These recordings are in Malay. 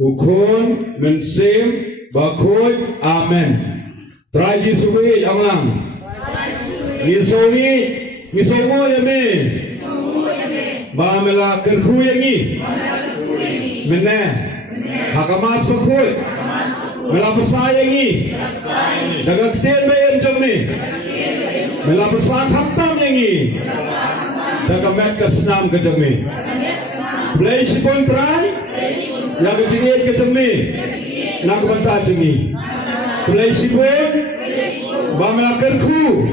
Ukun, mensim, bakut, amen. Try Jisuwi, ang lang. Gisomo yami. Ba mela kerhu yangi. Mene. Hakamas bakut. Mela besar yangi. Dagang ketian bayan jomni. Mela besar khatam yangi. Dagang met kesenam ke jomni. Play sipon try. Yang kecingit ke jomni. Nak bantah jengi. Play sipon. Ba mela kerhu.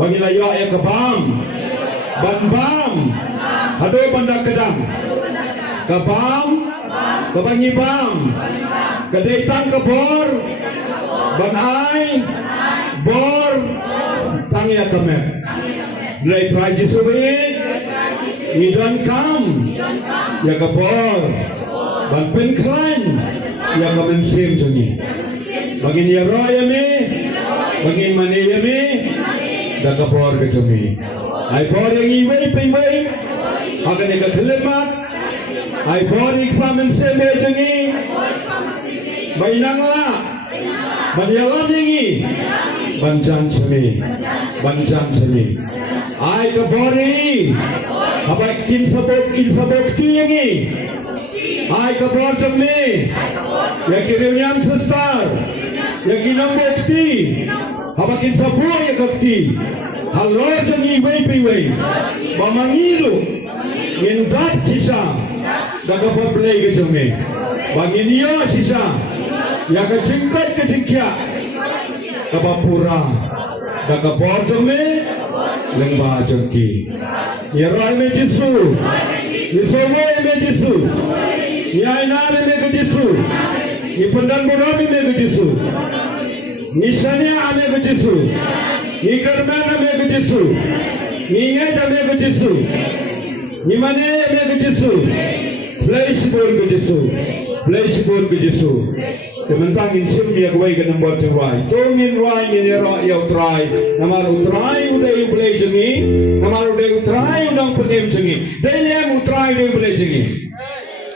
Bagi layo ayat kebam. Ban-bam. Hado banda kedang. Kebam. Kebangi bam. Kedaitan kebor. Ban-ai. Bor. Tangi kemet. Mulai try Jisuwi. Idon kam. Ya kebor. Ban-pen klan. Ya kemensim jengi. Bagi ni roh yami. Bagi mani yami. Dah kebor ke jemi. Ai bor yang iwei pei. Akan eka telemat. Ai bor ikpamen sebe jengi. Bainangla. Banialam yangi. Banjan semi. Ai kebor ini. Abai in sabok tu yangi. Ai kebor jemi. Ya kirimnyam sestar. Ya kinam bukti. Habakin sabur ya kakti. Halo jangi wei. Bamangilu. Ngindat sisa. Daga play ke jome. Bagi niya sisa. Ya ke jingkat ke jingkya. Kabapura. Daga bor jome. Lengba jengki. Ya rai me Jisu. Isomo me Jisu. Ya inale me Jisu. Ipendan borami me Jisu. Misalnya ame ke Jisu, ikarman ame ke Jisu, ingat ame ke Jisu, imane ame ke Jisu, flexible ke Jisu. Teman-teman insim dia kuai ke nombor terwai. Tongin wai ini rak yau try. Namar utrai udah yau play jengi, namar udah utrai udang penem jengi. Dene utrai udah play jengi.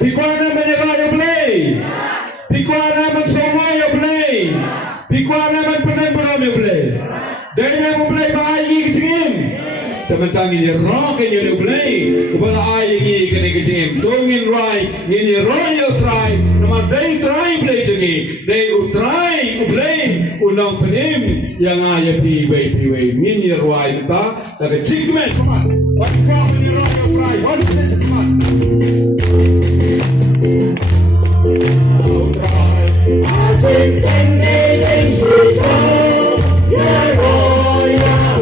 Pikuana menyerah yau play, pikuana mensemua yau play. Pikuana man penai berame boleh. Dene mo boleh bayi kecing. Teman-teman ini rock ini boleh boleh. Ubala ayi ini kene kecing. Tongin rai ini royal try. Nama day try boleh jengi. Day utry boleh. Unang penim yang ayah piwai. Ini rai ta. Tak kecing men. Come on. What kau ini royal try? What is this? Come on. Take them. Oh, yeah,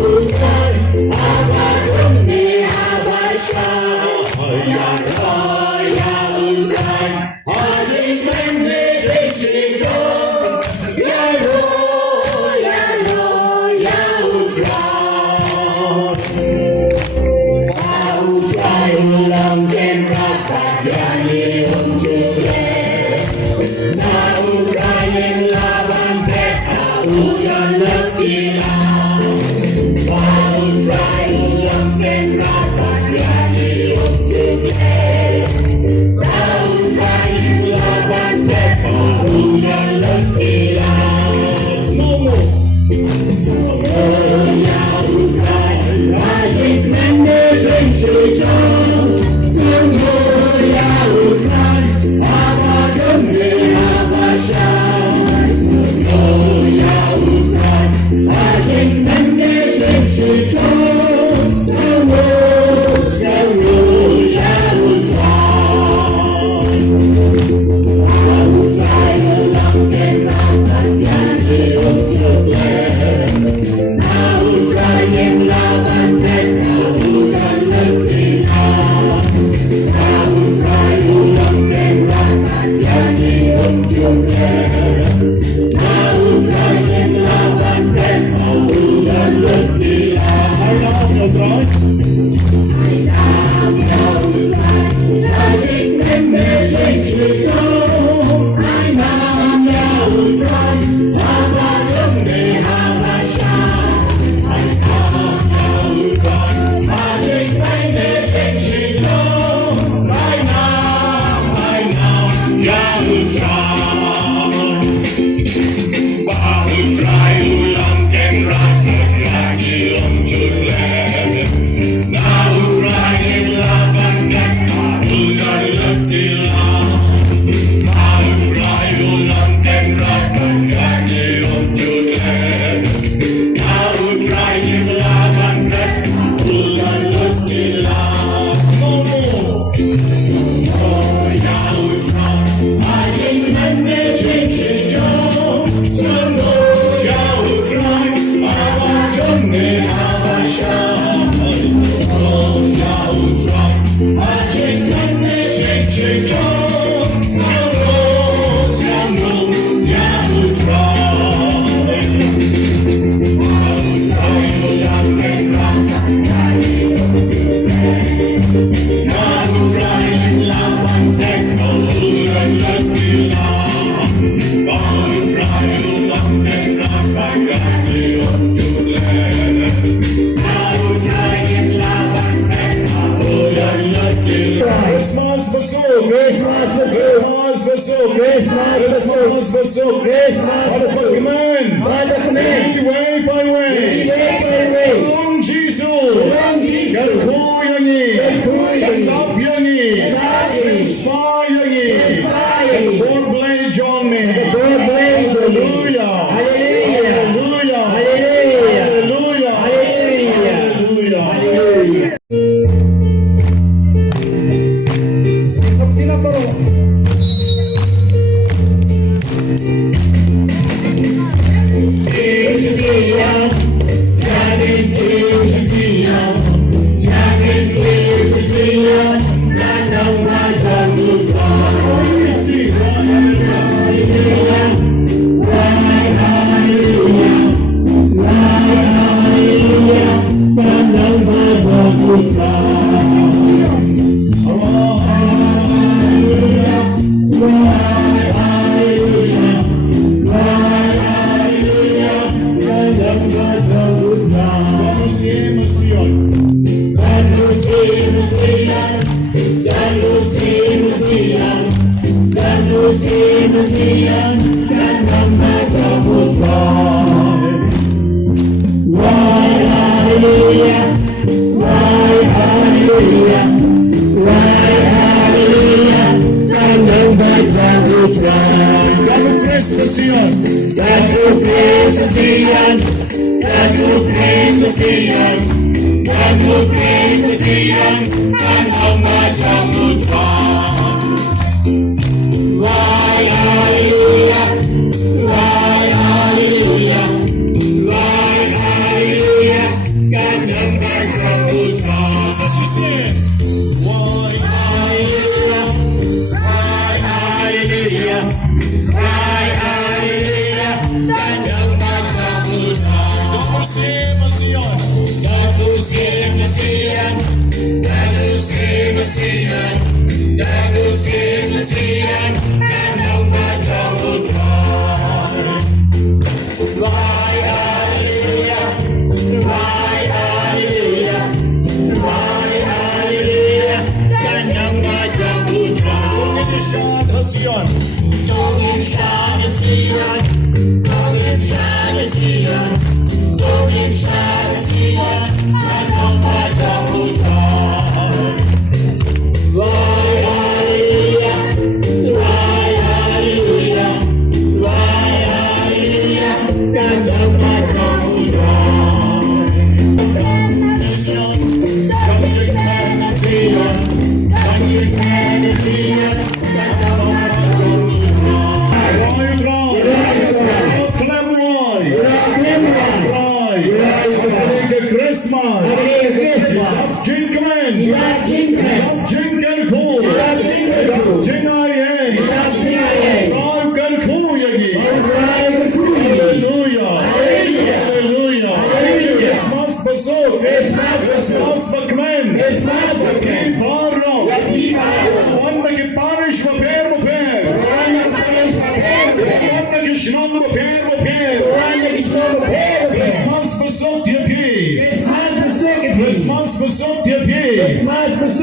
Christmas!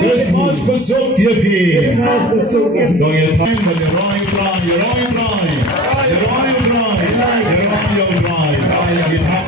Christmas ประสบเทียพีโดยทางมันร้อยปลายร้อยปลายร้อยปลายร้อยยาวปลายอย่างนี้ครับ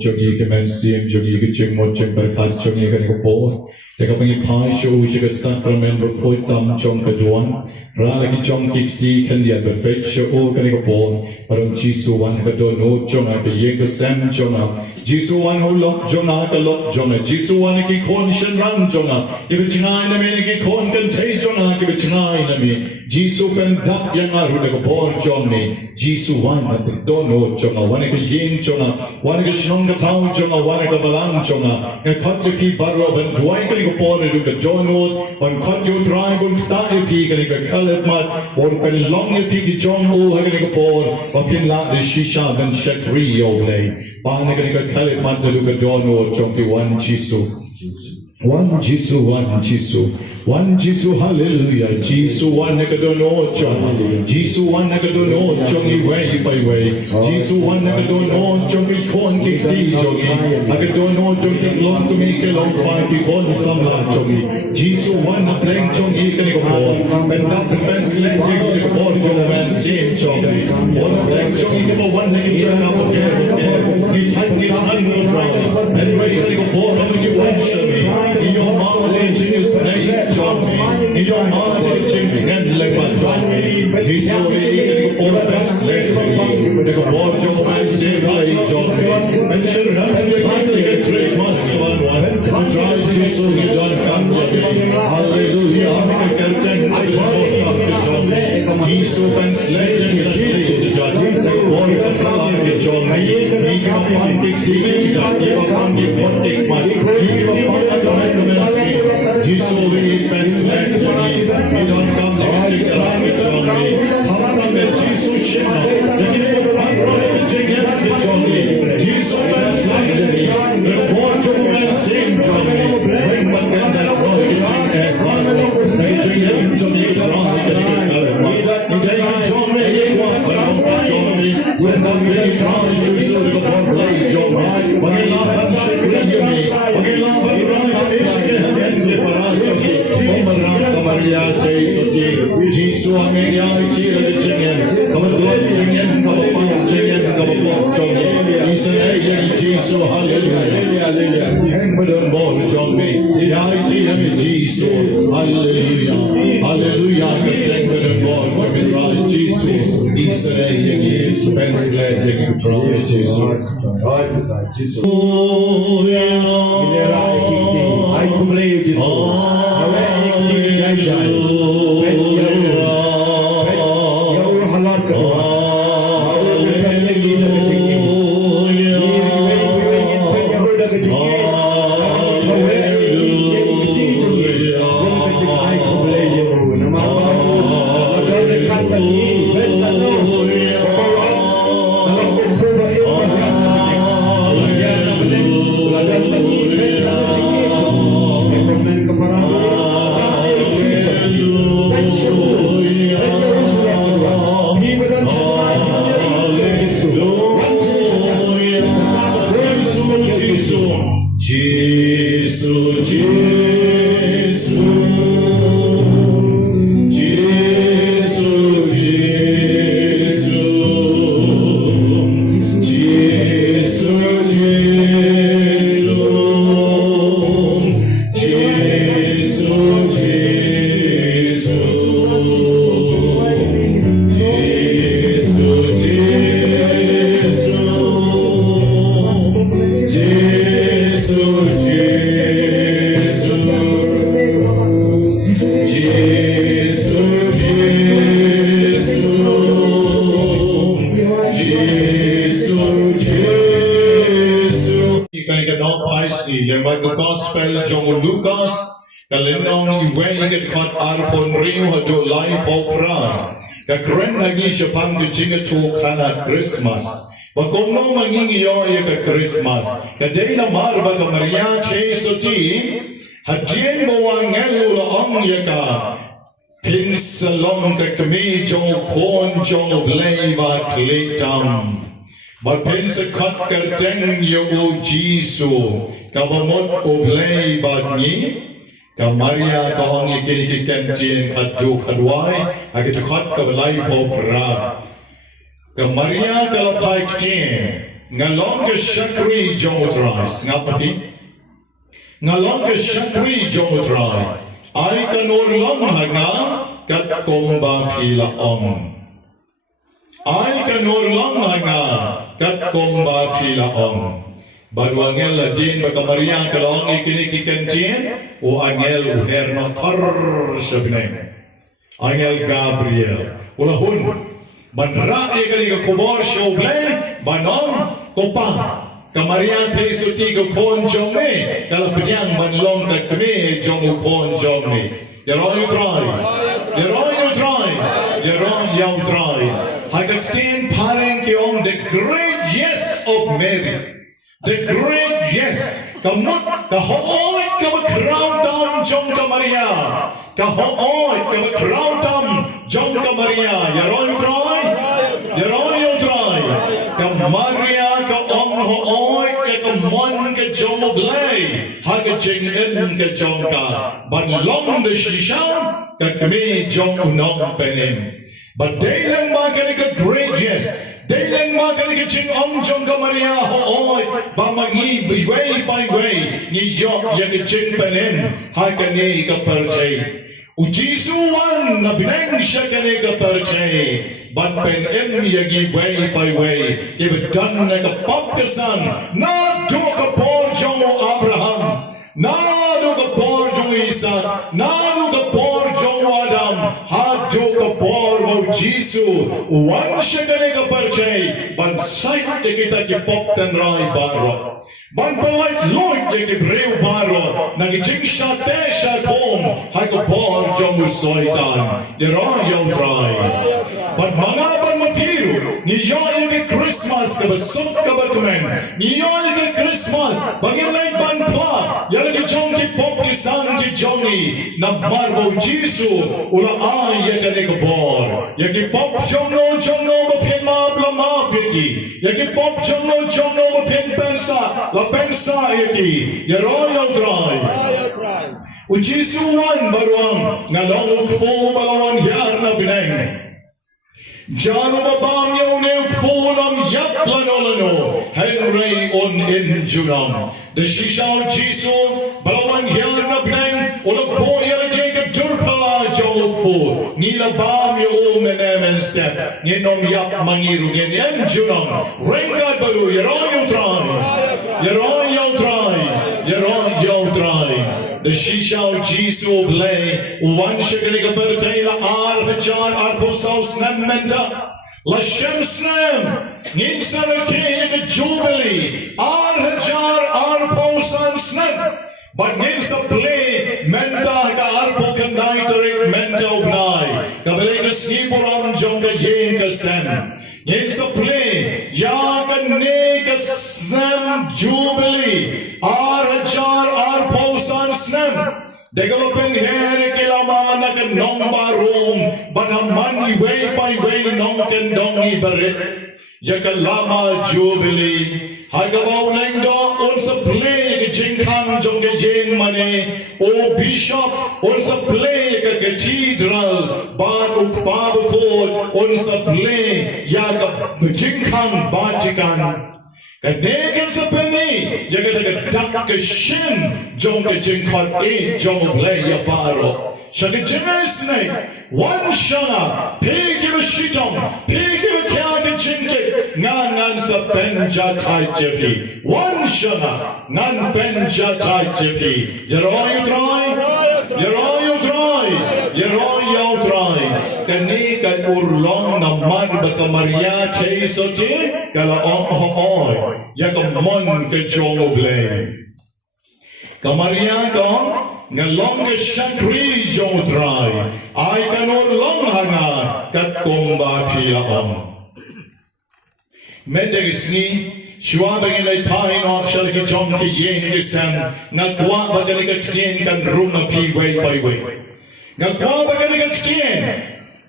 Jogi kemensiam jogi kecing moceng berkat jogi kan kepo. Jika pengi pasyu jika sakramen berpoitam jong keduan. Rala ki jong kikti kan dia berbet syu kan kepo. Parang Jisu wan kedono jong ke ye kesem jong. Jisu wan hulok jong ke lok jong. Jisu wan ki kon shen ran jong. Ibe chingai na me ki kon kan te jong ki be chingai na me. Jisu kan dak yang aru de kepo jong ni. Jisu wan kedono jong wan ke yin jong. Wan ke shong ke tau jong wan ke balang jong. Ke kot ki baru ben duai ke Pore du ke Johnwood, on Conjo Tribe, on Stadi Peak, and a colored mud, or when long you pick John Hall, having a pore, or Pin La, the Shisha, and Shetri, Oblay, Barnagan, a colored mud, the Luka Johnwood, Chunky one Jisu. One Jisu, one Jisu. One Jisu, hallelujah. Jisu, one Nagadono, John. Jisu, one Nagadono, Johnny, way by way. Jisu, one Nagadono, Johnny, corn kick tea, Johnny. Nagadono, Johnny, long to make a long fight, he won some last, Johnny. Jisu, one the blank, Johnny, can go on. And up and man select, you can go to man, same Johnny. One blank, Johnny, number one, they can turn up again. He type his hand right. And ready to go forward, you mention me. In your mouth, in your snake. In your mind, it's in like a drum. He's already all the best lately. Like a watch of man, say, right, John. And children, like a Christmas one. And drives you so you don't come to me. Hallelujah. I'm a captain. I want to John. Jesus and slave in the day. The judges say, what the hell are you, John? He can't pick the judge. He can't take my. He can't recommend Jesus will fence land for me. You don't come to take the language on me. How come that Jesus shall not? Does he never run to take the language on me? Jesus fence land for me. The water will sing from me. Bring my bagi kami susu dengan forlay jom. Bagi lahan syukur kami. Bagi lahan raya eske hadiah parajosi. Pemerintah Maria Jesusi. Jesu amin ya ciri jengen. Kebetulan jengen kebetulan jengen kebetulan jom. Israel Jesu haleluya. Hang berdembol jom. Ya ciri Jesu haleluya. Haleluya. Hang berdembol jom. Jesu Israel Jesu penslet yang terus Jesu. Gilera ikiti, ai kumle Jesu. Awe ikiti jai. Ben yau halar ka. Awe ben yagi na kecing. Ni ben yau da kecing. Awe ikiti jai. Ben kecing ai kumle yau. Nama ada dekat bani ben lalu. Gospel jong Lucas kalenong iwenget kat arpon riu hado lai pokra kakren lagi siapang jinga tu kana Christmas bakono mangingiyo ya ka Christmas kadai na marba ka Maria Jesu ti hadien mo angelo la ang ya ka pinsalong ka kami jong kon jong leva kletam Malpensa kat kerteng yo Jesu kabamot oblay badni ka Maria ka ang ikinikikentin kadyo kadway agito kat kabalay popra ka Maria kalapay ktin ngalong ka syakri jomotrais ngapati ngalong ka syakri jomotrais ay kanurlang haga kat komba kilaong ay kanurlang haga kat komba kilaong baru angel ladin baka Maria kalong ikinikikentin o angel uherno tar sabinay angel Gabriel ulahun banra ikani ka kumor shoblay banon kopa ka Maria Jesu ti ka konjong me kalapanyang manlong ka kami jong konjong me yaron you try hagaktin pareng kiong the great yes of Mary the great yes kamot kahoy crown down jong ka Maria kahoy crown down jong ka Maria yaron you try ka Maria ka ong hoy ka mon ka jong oblay haga jing en ka jong ka banlong de shisha ka kami jong unong penim but they lang makani ka great yes they lang makani ka jing ong jong ka Maria hoy bamangi way by way ni yok ya ka jing penim haga ni ka percay Ujisuan na bineng siya kani ka percay but penim yagi way by way ibadan na ka baptisan na do ka por jong Abraham na do ka por jong Isaac na do ka por jong Adam ha do ka por mo Jesu wan siya kani ka percay ban sait kita ki popten rai baro ban palait Lord yagi breu baro nagijing siya te siya kom ha ko por jong usoitan yara yaw try but mga ban matiru ni yoy ke Christmas ka basok ka batumen ni yoy ke Christmas bagilay ban pa yala ki jong ki pop ki san ki jongi na marbo Jesu ula ay ya ka ne ka bor ya ki pop jong no bapin ma blama peki Yaki pop jongo pen pensa la pensa yaki yaroyo dry. Ujisuan baruang ngalong po balawan yar na bineng. Jano babam yaw ne ulam yap lanolano Henry on in junam. The shishao jisu balawan yar na bineng ulo po yalake ka durpala jawpo nila bam yaw menemen step nyenom yap mangiru nyen junam. Renga baru yaroyo dry. Yaroyo dry. Yaroyo dry. The shishao jisu blay one shagriga bertayla hajar arposau snemmenta la shim snem nin sarake jubilee hajar arposan snem but nin sa play menta ka arpo kandaitorik menta ugnay kabalega snipuram jonga yen ka sem nin sa play ya ka ne ka snem jubilee hajar arposan snem developing here kilamana ka nomba room banaman way by way nong ken dongi barit yakalama jubilee hagabaw lengdo on sa play ka jingkan jong ka yeng mane o bishop on sa play ka cathedral bago pabukod on sa play yaka jingkan batikan Kadegen sa peni, yaga dak ka shim, jong ka jingkot jong play ya paro. Shaka jinesne, one shana, pigi ba shitong, pigi ba kya ka jingkit, ngan sa penja tai jepi. One shana, ngan penja tai jepi. Yaroy try, yaroy try, yaroy try. Kani ka urlong na man baka Maria chay sote, kala hoy. Yakamon ka jongo blay. Kamaria ka ngalong ka shakri jong try. Ay kanor long hanga kat komba pilaam. Medegisni shwa bagin ay pain o shal ki jong ki yeng kisam ngakwa bagin ka ktien kan room na pi way by way. Ngakwa bagin ka ktien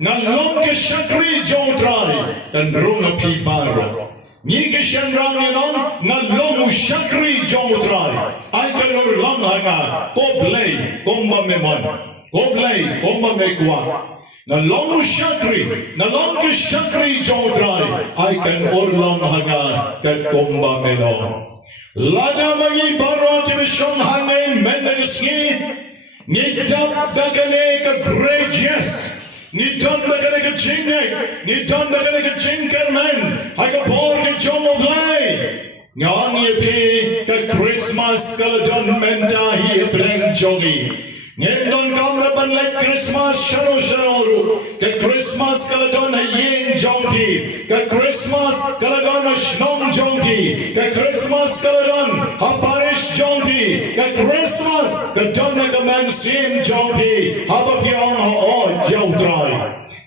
ngalong ka shakri jong try kan room na pi paro. Ni ke shanrang yanon ngalong shakri jomutrai ay kanor lang hanga ko play komba memon ko play komba mekwa ngalong ke shakri jomutrai ay kanor lang hanga kat komba melon lada magi barot bishon hangen meneski ni dap dakane ka gracious ni don bagane ka jingek ni don bagane ka jingrhem ay ka bor ka jomo blay ngan ye pe ka Christmas ka don menta hi breng jogi ngen don kamra ban like Christmas sharo ka Christmas ka don yen jongi ka Christmas ka don shnong jongi ka Christmas ka don ha parish jongi ka Christmas ka don ka man sim jongi ha ba pyong ho yaw try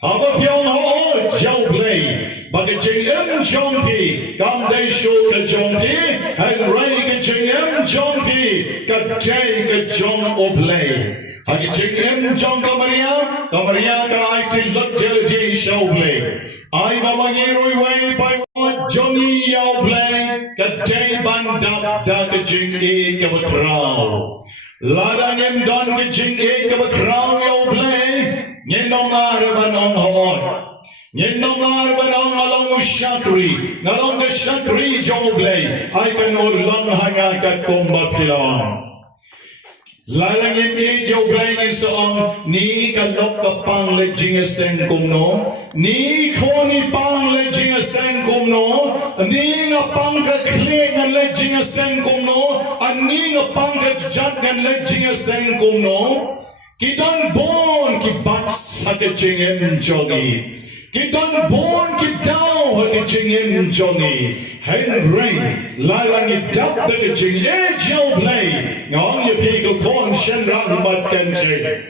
ha ba pyong ho yaw play Baka jingrhem jongi kam day show ka jongi and ray ka jingrhem jongi ka jay ka jong of lay hagi jingrhem jong kamaria ka ay tilot jeldi show play ay mamangiroi way by jongi yaw play ka jay bandap da ka jingi ka bakraw ladangem don ka jingi ka bakraw yaw play nyenong arabanong hoon nyenong arabanong ngalong shakri joblay ay kanor lang hanga ka komba pilong lalangim ni joblay ng soong ni kalok ka pang lejing aseng kumno ni koni pang lejing aseng kumno ni nga pang ka kling ang lejing aseng kumno ani nga pang ka jat ng lejing aseng kumno kidan bon ki bats sa kachingem jogi kidan bon ki daw ha kachingem jogi Henry lalang idap da kachingem joblay ngong ye pigo kon shenrang mat kenche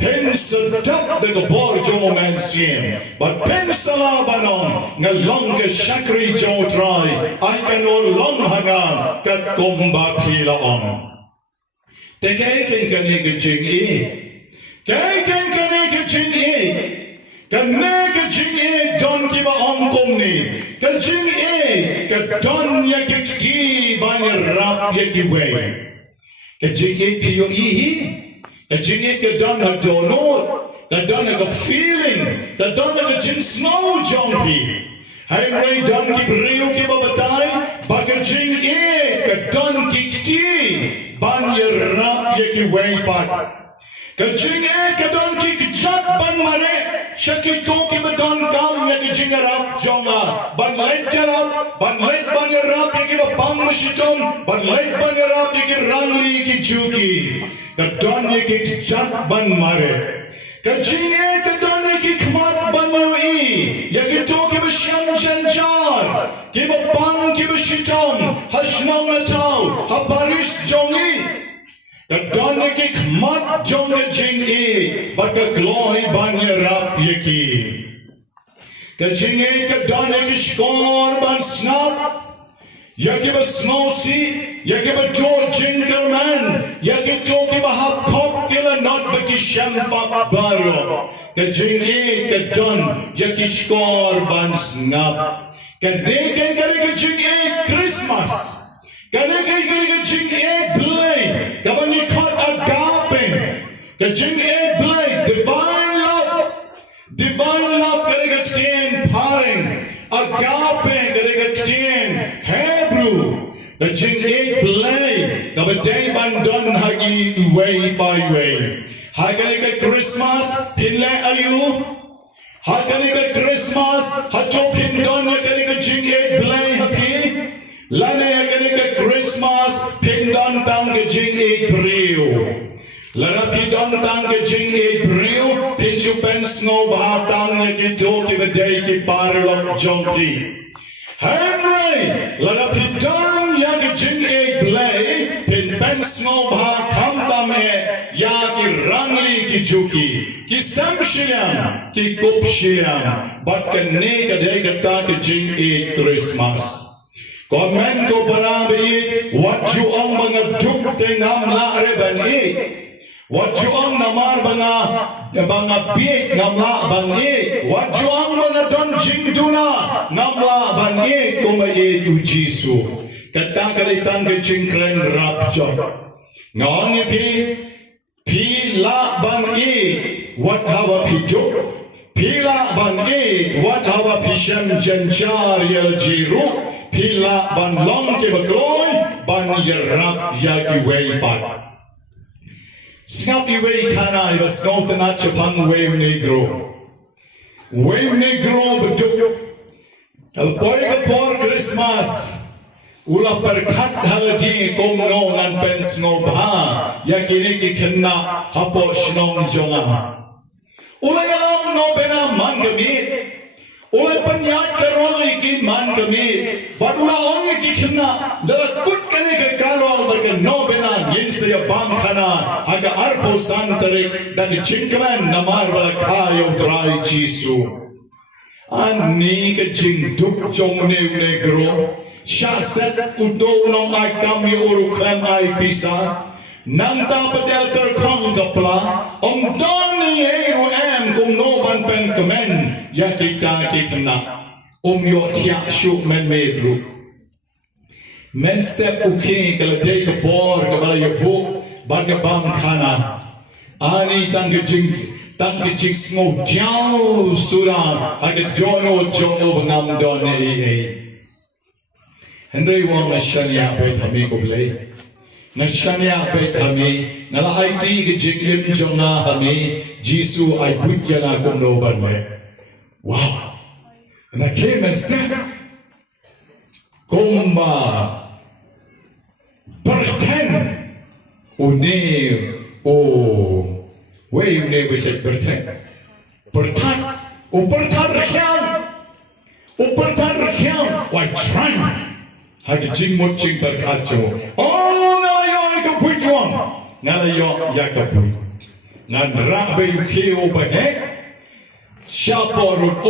pensa dap da kabor jomo man siem but pensa labanon ngalong ka shakri jo try ay kanor long hanga kat komba pilaon tekay kani kachingi kay kani kachingi Kanne ka jingi don ki ba om komni ka Kajing kadon yakiti banyak yakiwe. Kajing piyo ihi. Kajing kadon hadonot. Kadon aga feeling. Kadon aga jing snow jumpy. Hai ray don ki brio ki babatay. Bakajing kadon kiti banyak yakiwe pat. Kajing kadon ki kjat ban mare. Shakito ki badon kam ya ki jingrhem jonga ban lait banyarap ki bapang mashitom ban lait banyarap ki rangli ki juki kadon ki jat ban mare kajinge kadon ki khmat ban yoi ya ki to ki basham chanchar ki bapang ki bashitom hashnong atau haparis jongi kadon ki khmat jonga jingi but the glory banyarap yaki kajinge kadon ki skor ban snap yaki ba snowsi yaki ba to jingerman yaki to ki ba hap kila not ba ki shampa baro kajinge kadon yaki skor ban snap kadeke kajinge Christmas kadeke jinge play kabani khot agape kajinge play divine love karega ten paring agape karega ten Hebrew kajinge play kabadai bandon hagi way by way hakarega Christmas pinle ayu hakarega Christmas hato pindon karega jinge play happy lane karega Christmas pindon tang jinge brio lana pindon tang jinge brio pinchu pen snow bahatang ki do ki badai ki parlok jonki Henry lana pindon ya ki jinge play pin pen snow bahatang tame ya ki rangli ki juki ki samshiam ki kupshiam but kan ne kadai kata ki jinge Christmas Komen ko parabi what you ang mga dugte ngam la reban what you ang namar mga biik ngam la ban what you ang mga don jingduna ngam la ban kumaye yu Jisu kata kalitan ke jingrhem rapjo ngong pi la ban what hawa pijo pila ban what hawa pisham janchar yal jiru pila ban long ke bakroy ban yarap yaki way pat snappy way kana iba snotana chapang way negro beduk alpoy ka por Christmas ula perkat halji komno nan pen snow ba yakini ki khanna hapo shnong jonga ula yalam no bena man gamit Oleh penyat keroli ki man kami, badula ongi ki kena, dalam kut kene ke karol berken no bena yin saya bam kana, aga arpo santarik dari jingrhem namar balakayo trai Jisu. Ani ke jing duk jong negro, syaset udo nong ai kami urukan ai pisa. Nanta padel terkong kapla om doni eru kum no ban pen kemen ya kita kena yo tiak syuk men medru men step uking kalau day ke bor ke bala yobu ban ke bam khana ani tang ke jing sngo tiao suran aga dono jono ngam doni Henry wong na shania be thami ko blai Nashania pe kami, nala IT ke jingrhem jonga kami, Jisu ay butyana kumnoban me. Wow! And I came and said, Kumba, Perten, Une, where you never said Perten? Pertan, Pertan Rakyam, why trying? Hagi jingmot jing berkacu. Nalayo yakapun. Nandrabe yukio bahek. Shaporut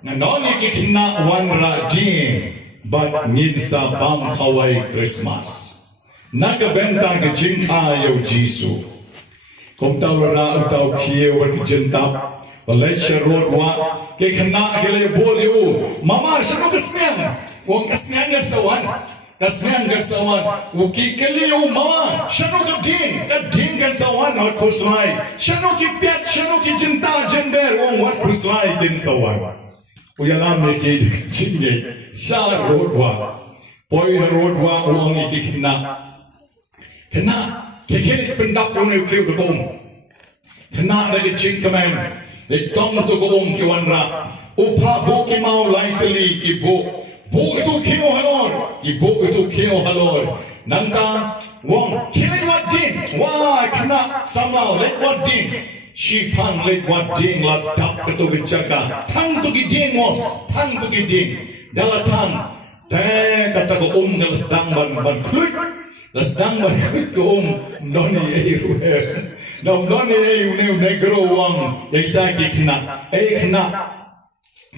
nanoni kikna wanra jing. But nginsa bam kawai Christmas. Nakabenta ke jingka yo Jisu. Kung tawara utaw kiyo at jintap. Malaysia road wa ke kena ke le boleh mama sino kesnian wong kesnian ke sawan uki keliu mama sino ke din ke sawan wat kuslai sino ki piat sino ki jinta jender wong wat kuslai din sawan uyalam ne ke jinge sa road wa boy road wa wong iki kena ke pendak ne ke kena lagi jinkaman để trong tôi có ông kêu anh ra, upa bộ cái mau lại cái ly cái bộ cái tôi kêu halor, cái bộ cái tôi kêu halor, nang ta, wong kêu what din, wah kena sama let what din, si pang let what din la tak cái tôi cái jaga, thang tôi cái din wong, thang tôi cái din, dalam thang, deh kata ko dalam sedang ban klut, dalam sedang ban klut ko noni ayu. Now, none you negro wang kita kena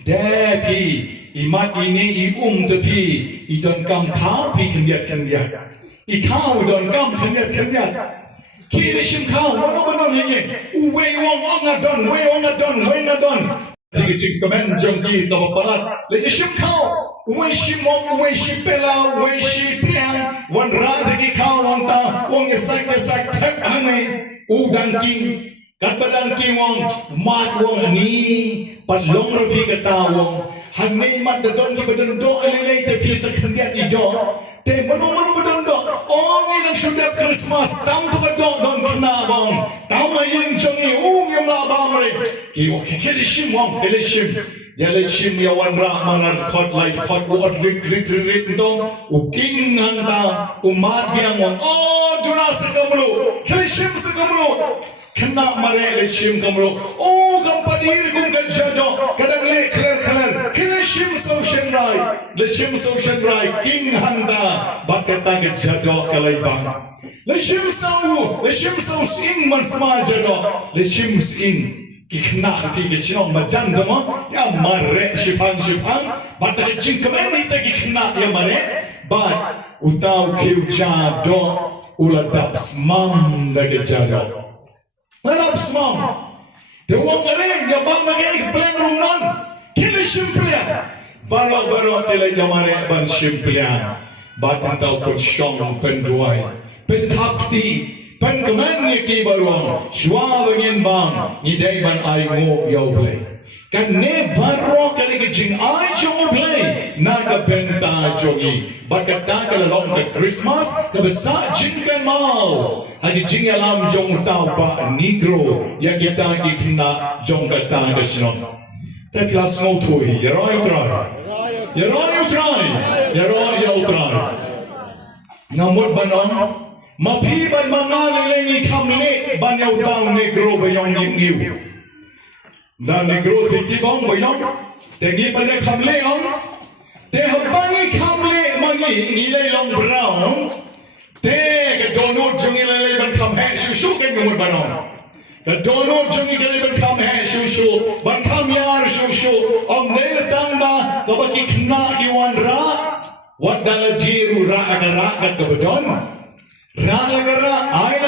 depi imat ini tepi idon kam kau pi kendiat i kau idon kam kendiat kiri sim kau mana ni uwe wang ngadon tiga cingkaman jongki tahu parat lagi sim kau uwe sim pela uwe sim priang wan rada ki kau wang ta wang esak tak ane udang king kat badang king wong mat wong ni padlong rupi kata wong hanai mat dadon ki badan do alilai te pi sakhandiat ido te manu badan do ni nang sudah Christmas tang tu do don kena wong tau mayeng jongi yam la ba mare ki wong ke shim wong ke shim ya le shim ya wan ra manan khot light khot wot rit dong king anda umat biang wong duna sekamulu ke shim sekamulu kena mare le shim kamulu gampadir kum gajado kadang le khalar ke shim so shen rai king handa bakata gajado kalai bang le shim so sing man sama jado le shim sing kena pi ke chong majan dama ya mare shipang bat ke jingkamen ni te kena ya mare bat utau kiu jado uladap smam lagi jado uladap smam de wong ngare ya bang lagi plan rumnan kile simplia baro kile jamare ban simplia bat utau pun shong penduai pentakti Pengkeman ni ki baruang, suara bangin bang, ni day ban ay mo yaw play. Kan ne baro kali ke jing ay chong play, naga benta jongi. Bakat ta kalalong ke Christmas, kabasa jing kan mau. Hagi jing alam jong tau ba negro, ya kita ki kena jong kata ke sinon. Tapi kelas mau tui, ya roy utrai. Namun banong. Mapi ban mangal lengi kamle ban yau tang negro bayong ngiu dan negro titi bong bayong tengi ban kamle on te habangi kamle mangi nilai long brown te ke donut jungi lele ban kam he susu ke ngumur banong ke donut jungi lele ban kam he susu ban kam yar susu om ne tang ba kabaki kena ki wan ra wat dala jiru ra ka bedon Rala ay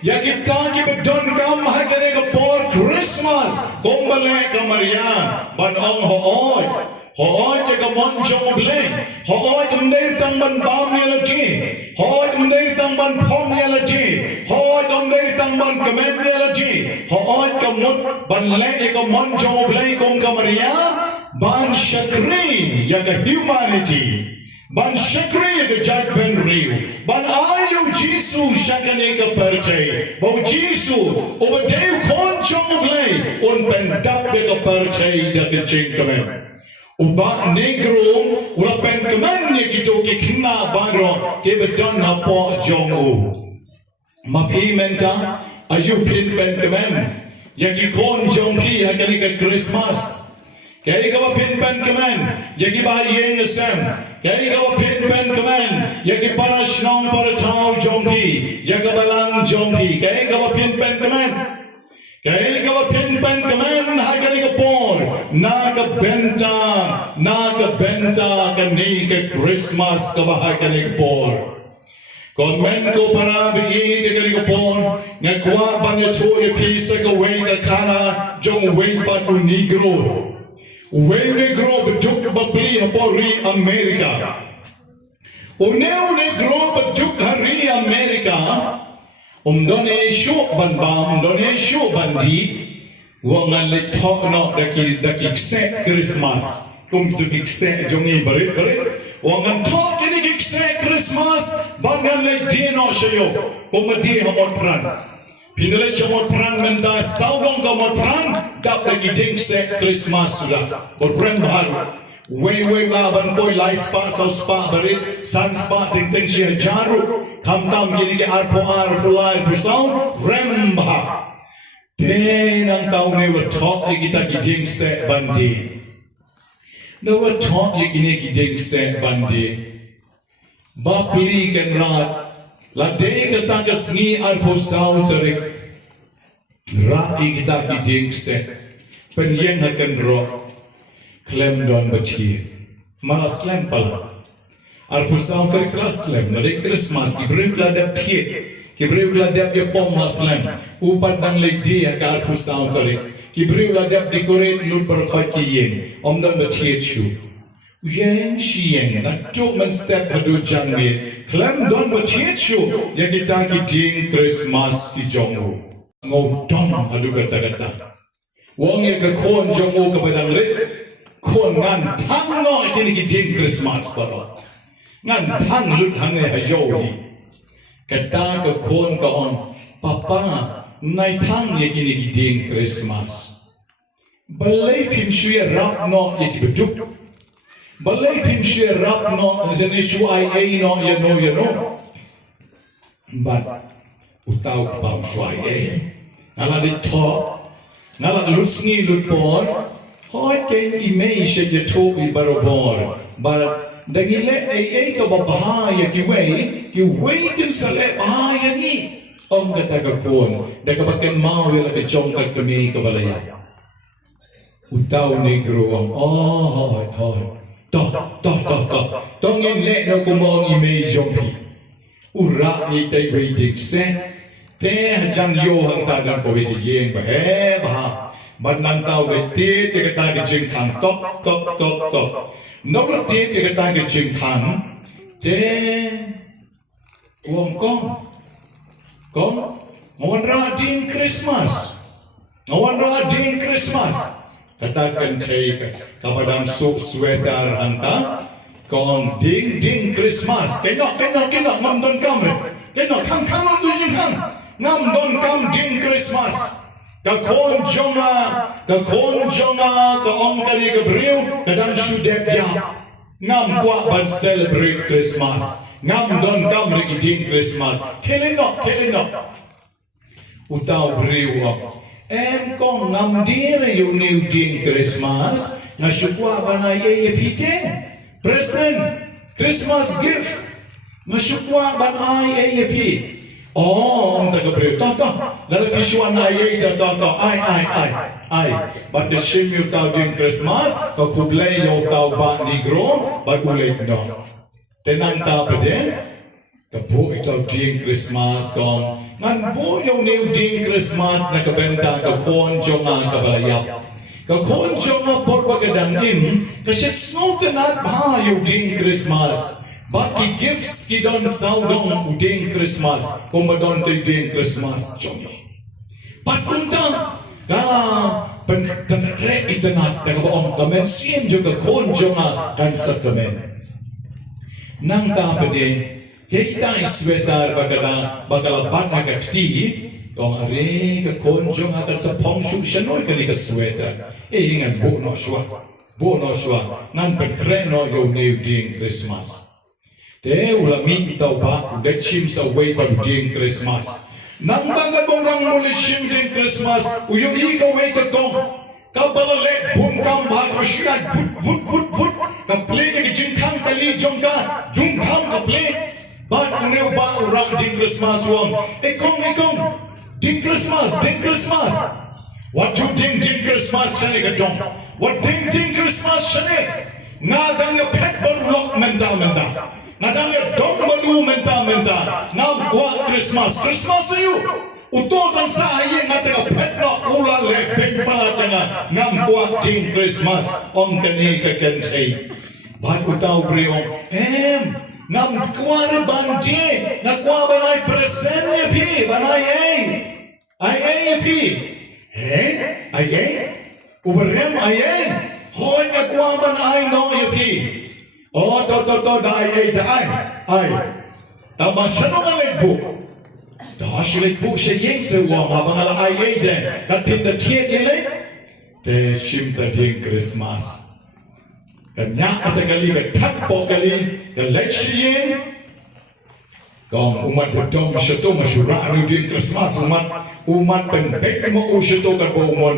ya kita bedon kam hakane ka for Christmas kombale ka Maria banong hooy ya ka monjong bleng hooy tumday tang ban bam yalaji hooy tumday tang ban pom yalaji hooy tumday tang ban kamen yalaji hooy ka mut ban le ka monjong bleng kom ka Maria ban shakri ya ka humanity ban shakri ke jat ben riu ban ayu jisu shakane ka percay bau jisu obadeu kon chong blay on ben dap ka percay da ke chingkamen uba negro ula ben kamen ni kito ke kina baro ke bedon na po jongu mapi menta ayu pin ben kamen ya ki kon jongki hakane ka Christmas kaya ka pin ben kamen ya ki ba yeng sam Kaya ikaw pin kaman, yaki para shnong para tao jongki, yaka balang jongki. Kaya ikaw pin kaman, kaya ikaw pin kaman, hakali ka por, naga benta kani ka Christmas ka bahakali ka por. Komen ko para bigi ka kani ka por, ngakwa banya to ya pisa ka way ka kana. jong wei pat u negro beduk babli hapori Amerika uneu negro beduk hari Amerika done shu ban bam done shu bandi wangan le thok no daki kse Christmas tu kse jongi barit wangan thok ini kse Christmas bangan le dino shayo komedi hamot pran Pindah semua perang menda saudong kamar perang dapat giding se Christmas sudah berperang baru. Wei laban boy lai spa sau spa berit san spa ting sia jaru kamtam gini ke arpo lai pusau rem bah. Tenang tahu ni bertalk kita giding se bandi. No bertalk gini giding se bandi. Bapli kan rat. Ladei kita kesngi arpo sau cerik rai kita giding se penyen akan roh klem don beci malah slempal arpo sau cerik kelas slem ladei Christmas ibreu ladap tiet ibreu ladap ya pom slem upat dang ledi ka arpo sau cerik ibreu ladap dekorate lut berkat yen om dan beciet shu Yang siang nak tu menstep kedu jangit klem don beciet shu ya kita giding Christmas di jongu ngau dong adu kata wong yang ke kon jongu ke badang rit kon ngan thang no kini giding Christmas paro ngan thang lut hange hayo ni kata ke kon ka on papa nai thang ye kini giding Christmas balai pim shu ya rap no ye beduk balai pim shu ya rap no zene shu ai no ya no but utau pam shu ai ngala di to ngala lusngi lutpor hoi ke imei she je to I barobor bar dagile ai ka bahaya ki wei kin sale bahaya ni om kata ka kon daga baken mau la ke chong ka kami ka balaya utau negro om hoi tongin le no kumong imei jompi ura ni tai wei dik se te jang yo hang ta dan ko wei yeng ba he ba ban nang tau wei te te ka ta ke jing khang tok no la te ka ta ke jing khang te wong kong ngawan ra din Christmas katakan kai kapadam sok sweater anta kong ding Christmas kenok ngam don kamre kenok khang tu jing khang ngam don kam ding Christmas ka kon jonga ka ong kali ka briu kadang shudep ya ngam kwa ban celebrate Christmas ngam don kam ri ding Christmas kelenok utau briu em kong ngam dire yu new ding Christmas na shukwa bana ye pite present Christmas gift na shukwa bana ye pi om ta gabre ta la kishwa na ye ta ai but the shim yu tau ding Christmas ka kublai yo tau ba negro ba kulay no tenang ta pede Kapo ito ding Christmas kong ngan po yung new ding Christmas na kabenta ka kon jonga kabalayap ka kon jonga por bagadangim kasi snotenat ba yung ding Christmas but ki gifts ki don saudong ding Christmas kung madon tayo ding Christmas jongi patpunta ka penre itanat na kabaong kamen siyem juga kon jonga kan sa kamen nang kapade kita sweater bakala bata ka kti kong are ka konjong ata sa pongshu shanoy kali ka sweater ingan bo no shwa nan pekreno yo new ding Christmas te ulami itaw ba gachim sa way pa ding Christmas nang bangga bongrang muli shim ding Christmas uyo ikaw way ka kong kabalale bungkam ba ko shyan put ka play ka jingkang kali jongka dungkam ka play but uneu ba orang ding Christmas wong ekong ding Christmas what you ding Christmas chane ka dong what ding Christmas chane ngadang ya pet berlok menta ngadang ya dong balu menta na gua Christmas you Uto ng sayang natin ang petno ulan lepeng pala nga ngam kuating Christmas on kani kakantay. Ba't utaw briong, ngam kuwari bandi, nakuha ba na'y present niya pi, banay ay pi. Ay? Ubarem ay? Hoy nakuha ba na'y no niya pi? O, to, ay. Tama siya nung aligbo. Dahaşilik bu şey yengse var ama bana ayıydı. Kapın da tiyeli de şimdi din Christmas. Kanya ada kali ke takpo kali de leksyen. Kong umat dom şato masyura din Christmas umat penpek mo şato ka bo mon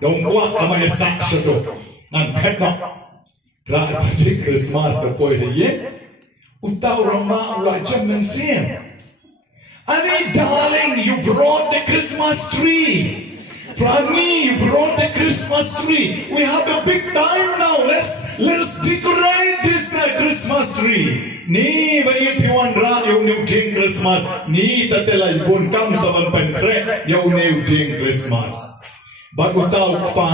dong kwa kama sak şato. Nan pek mo. Ra din Christmas da poy de ye. Utaw rama ula jamen sien. I mean, darling, you brought the Christmas tree. Prani, you brought the Christmas tree. We have a big time now. Let's decorate this Christmas tree. Ni bayi piwan ra yung new ding Christmas. Ni tatela ibon kam sa ban penkre yung new ding Christmas. Bago tao pa,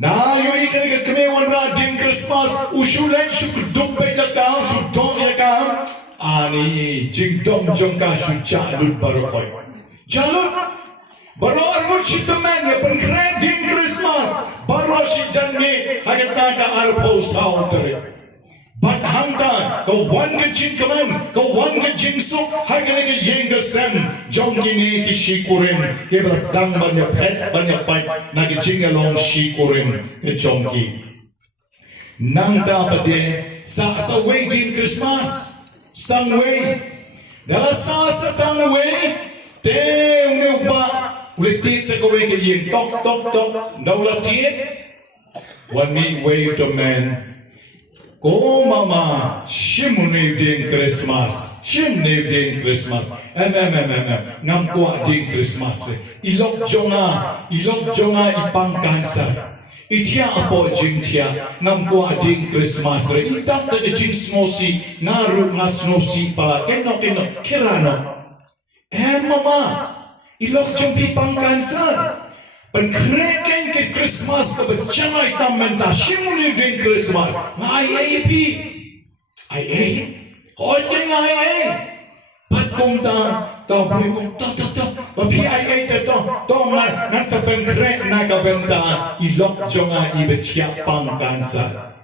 na yung ikan kami ra ding Christmas. Usulan sukudumpe ka ka, sudong ya ka. Ani jingdom jongka sujalud barokoy. Jalud baro armo chitaman ya penkreding Christmas. Baro si jange hagata ka arpo sautre. But hangka ko wan ka jingkaman, ko wan ka jingso hagane ka yenga sem jongki ni ki shikurin. Ke blasdang banya pet banya pai na ki jingalong shikurin ke jongki. Nang tapade sa waiting Christmas. Stangway, dalam sasa tangway, teu ba uliti sa kaway kayin tok, daulatit, wani way to man, ko mama, shim din Christmas, ngam kuat din Christmas, ilok jonga ipang kansa. Itia apo jing tia ngam kuah ding Christmas re itak de jing snosi ngaru ngasnosi pala keno kirano mama ilok jong pipang kansa penkreken ke Christmas ke bercangai tamenta shimuli ding Christmas ngai ai hoje ngai pat kumta tau beri ta Bapi ai to man nasa penkre na kabenta ilok jonga ibetya pangkansa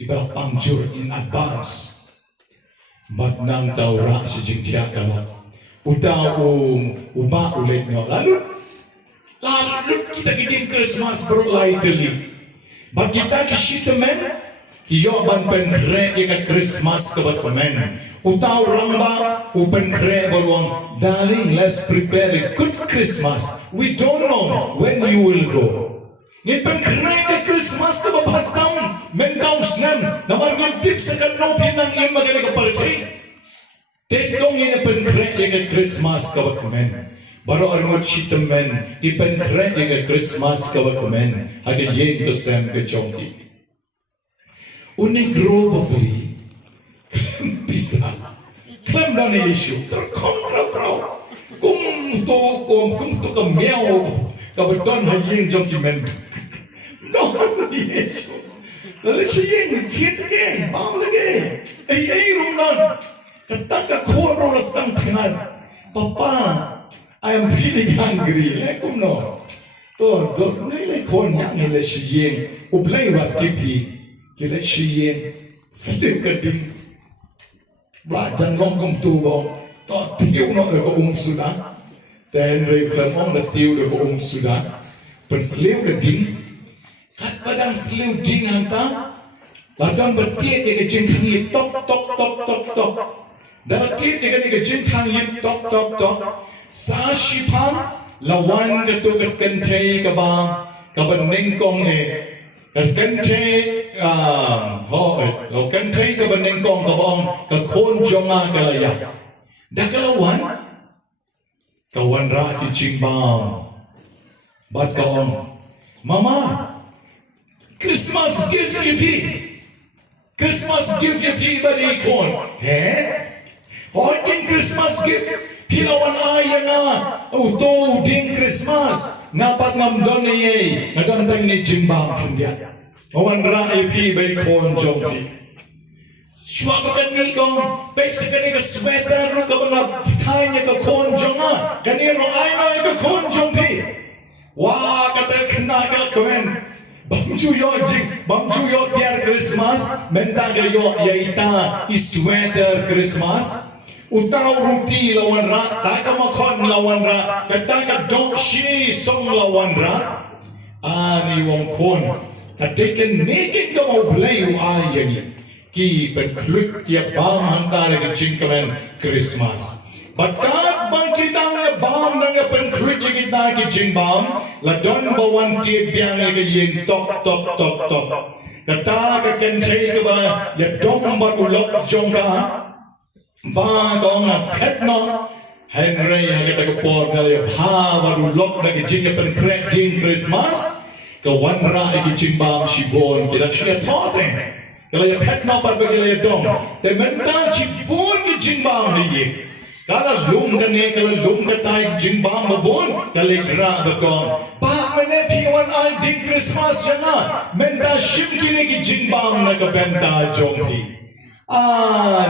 iba pangjur in advance but nang taura si jingtia kala uta uma ulet ngo lalu kita giding Christmas berlaiteli but kita kisitemen kiyo ban penkre ika Christmas kabatmen utaw ramba upen kre bolong darling let's prepare a good Christmas we don't know when you will go ni pen kre ka Christmas ka babatang men daw snem naman ng fix sa kanopin ng iyong magaling kapalchay tekong ni pen kre ka Christmas ka batmen baro arngot chitemen ipen kre ka Christmas ka batmen hagin yen dosem ka chongki unegro babli bisa klem dan Yesus terkontrol kum tu kamiao kabeton hayeng document no Yesus lalu siyeng tiet ke bang lagi rumnan kata ka koro rastang tengan papa I am feeling hungry lekum no to le kon yang le siyeng uplay wat tipi kile siyeng sedekading Belajar ngomong tu bang, tak tiup nak ke sudah, dan reklamong nak tiup ke sudah, perseliu ke ding, kat padang seliu ding hanta, ladang bertiak ke jengkang tok, dah tiak ke jengkang tok, sashipam lawan ke tu ke kentai ke bang, ke benengkong Kentay lo kentay ka benengkong ka bang ka kon jonga kalaya dakalawan kawan ra ki chingbang bat kaon mama Christmas gift you pi bari kon hoikin Christmas gift Pilawan ayana uto ding Christmas ngapat ngamdon ni ngadon tang ni jimbang pindia awan ra pi bay kon jongpi shwa kan ni kong basically ka sweater ru ka mga thanya ka kon jonga kaniro ayna ka kon jongpi wa kata kena ka komen bangju yo tiar Christmas menta ka yo yaita sweater Christmas Utaw ruti lawan ra, taka makon lawan ra, kataka dong shi song lawan ra. Ani wong kon, katiken nikin ka mau blayu ayani. Ki berkluk kia bam hantara ke jingkaman Christmas. Bakat bang kitang ya bam nang ya penkluk ya kita ki jingbam, ladon bawan tiap biang ya yin tok. Kataka kencai ke ba, ya dong bagulok jongka. Ba kong pet no Henry yang kita kepor kali ha baru lok lagi jing pen krek jing Christmas ke wanra iki jimbam shibon kita sia thote kalau ya pet no par bagi dong te menta shibon ki jimbam ni kalau lum kane kalau lum katai jimbam babon kali gra bakon ba mene piwan ai ding Christmas jana menta shim ki jimbam na ka benta jonghi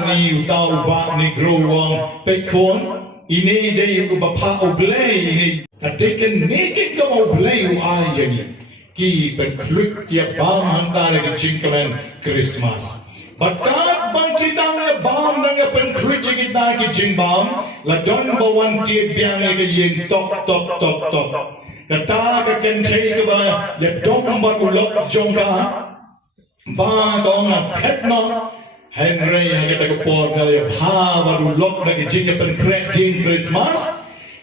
ni utau ba ni growang pekon ini day ko bapa oblay ini katiken nikin ka oblay ayani ki berkluk kia bam hantara ke jingkaman Christmas bakat bang kita na bam nang penkluk ya kita ki jingbam ladon bawan tiap biang ya yin tok kata ka kencai ke ba ya dong bagulok jongka ba dong pet no Henry yang kita kepor kali ha baru lok lagi jing pen krek jing Christmas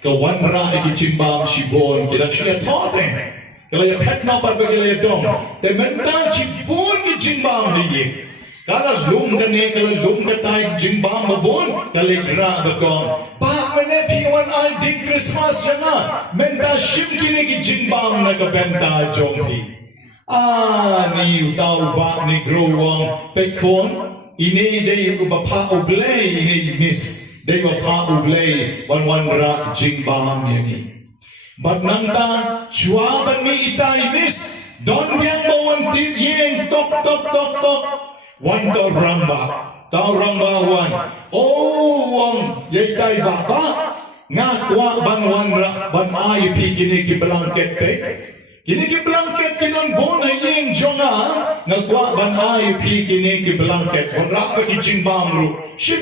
ke wanra iki jimbam shibon kita sia thote kalau ya pet no par bagi le dong te menta shibon ki jimbam ni kalau lum kane kalau lum katai jimbam babon kali gra bakon ba mene piwan ai ding Christmas jana menta shim ki jimbam na ka benta jonghi ni utau ba ni growang pekon ini day ko bapa oblay ini miss day bapa oblay wan ra jingbam yani but nangta chua ban mi itai miss don biang bawan tit yen tok wan to ramba wan wang yai tai baba ngakwa ban wan ra ban ai pi kini ki blanket pe kini ki blanket kinon bon ay yin jonga ngakwa ban ay pi kini ki blanket on ra ki jingbam ru shim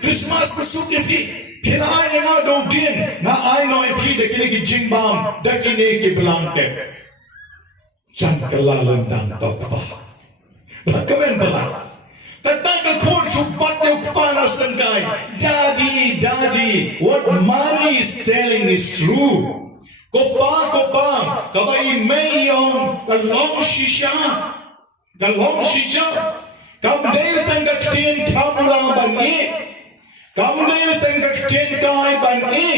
Christmas pasuk pi pina ay na do din na ay no pi de kini ki jingbam da kini ki blanket chan kalalan dang tok ba kamen bala tatang ko chupat de pana sangkai daddy what mommy is telling is true Kopa, kabai mayong kalong shisha, kam dei tengak tien tamra bani, kam dei tengak tien kai bani,